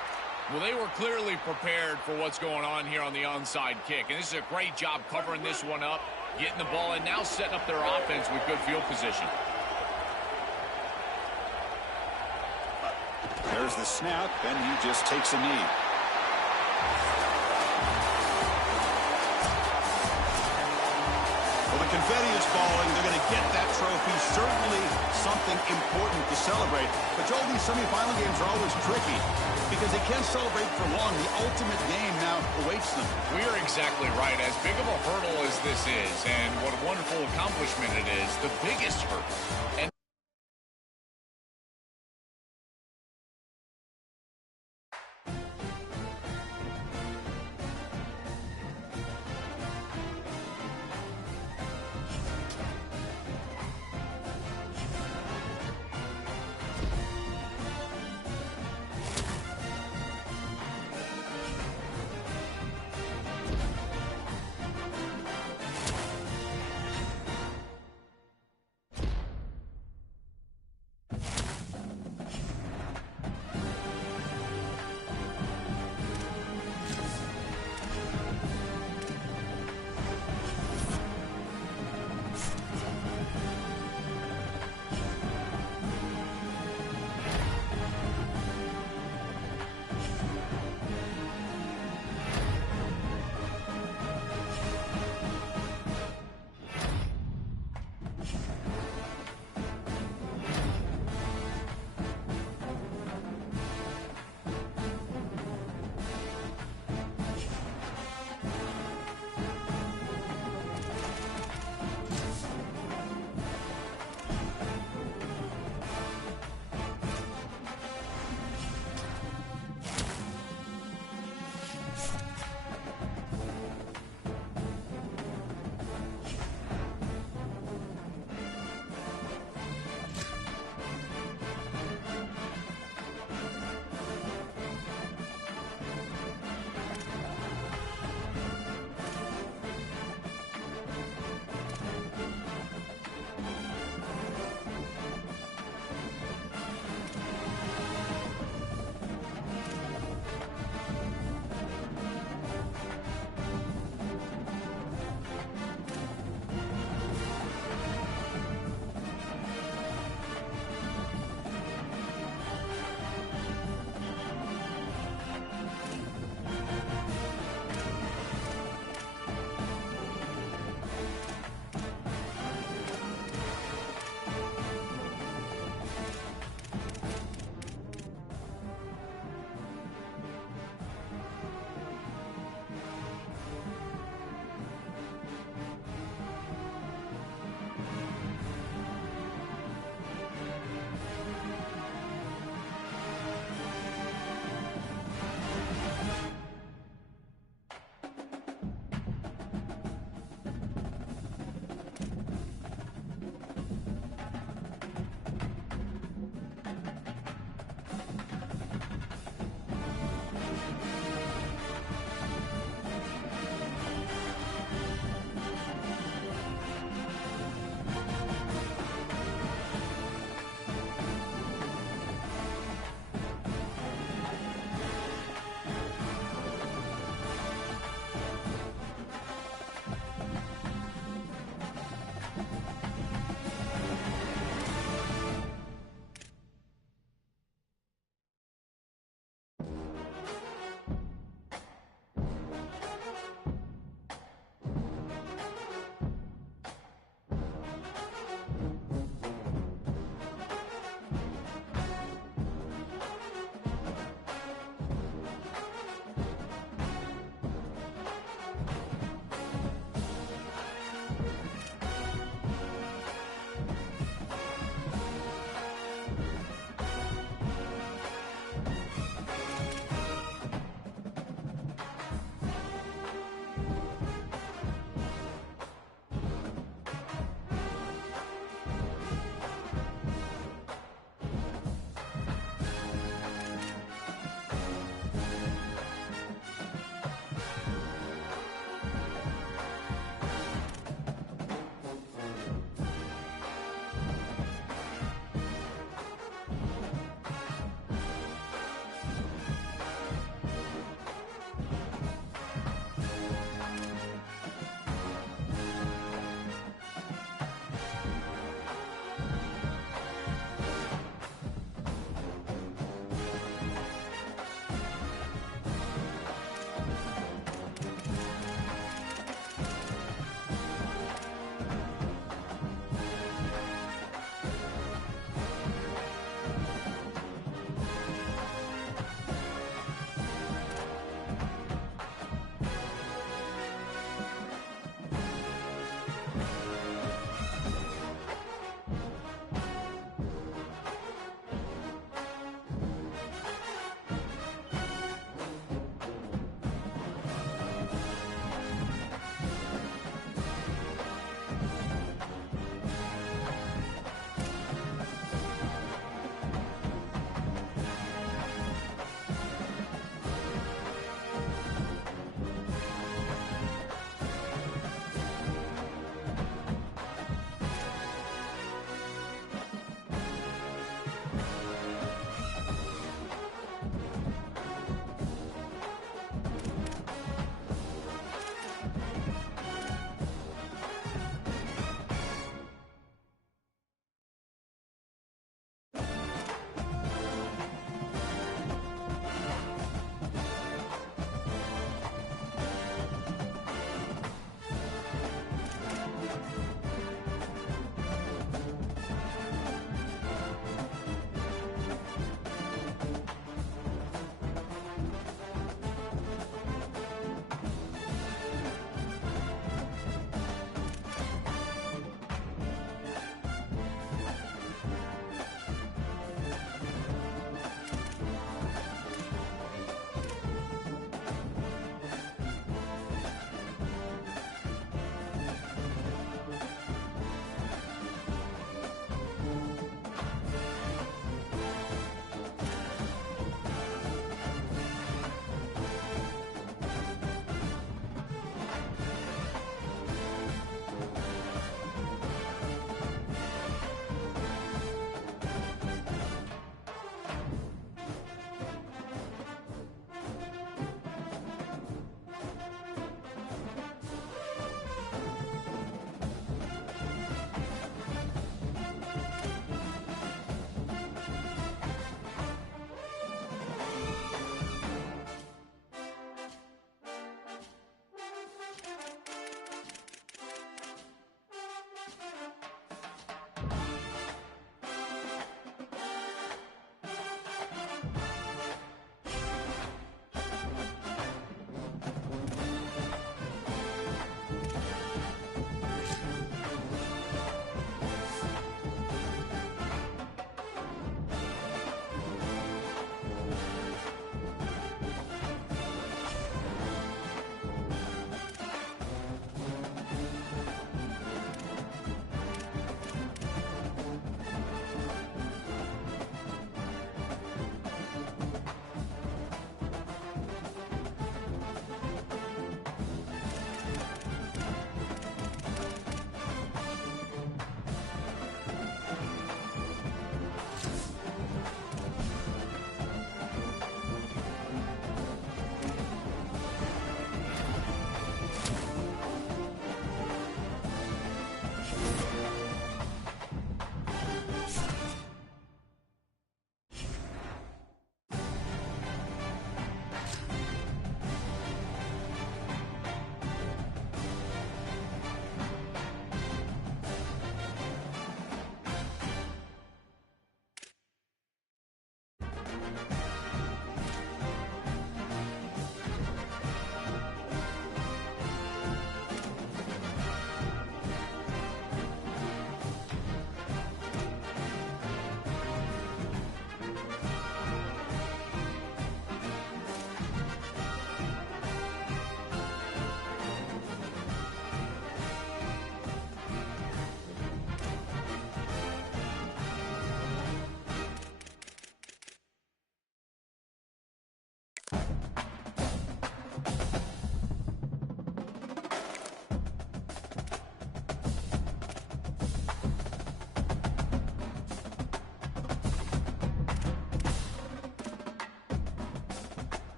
Well, they were clearly prepared for what's going on here on the onside kick. And this is a great job covering this one up, getting the ball, and now setting up their offense with good field position. There's the snap, and he just takes a knee. Well, the confetti is falling. They're going to get that trophy. Certainly something important to celebrate. But, Joel, these semifinal games are always tricky because they can't celebrate for long. The ultimate game now awaits them. We are exactly right. As big of a hurdle as this is, and what a wonderful accomplishment it is, the biggest hurdle. And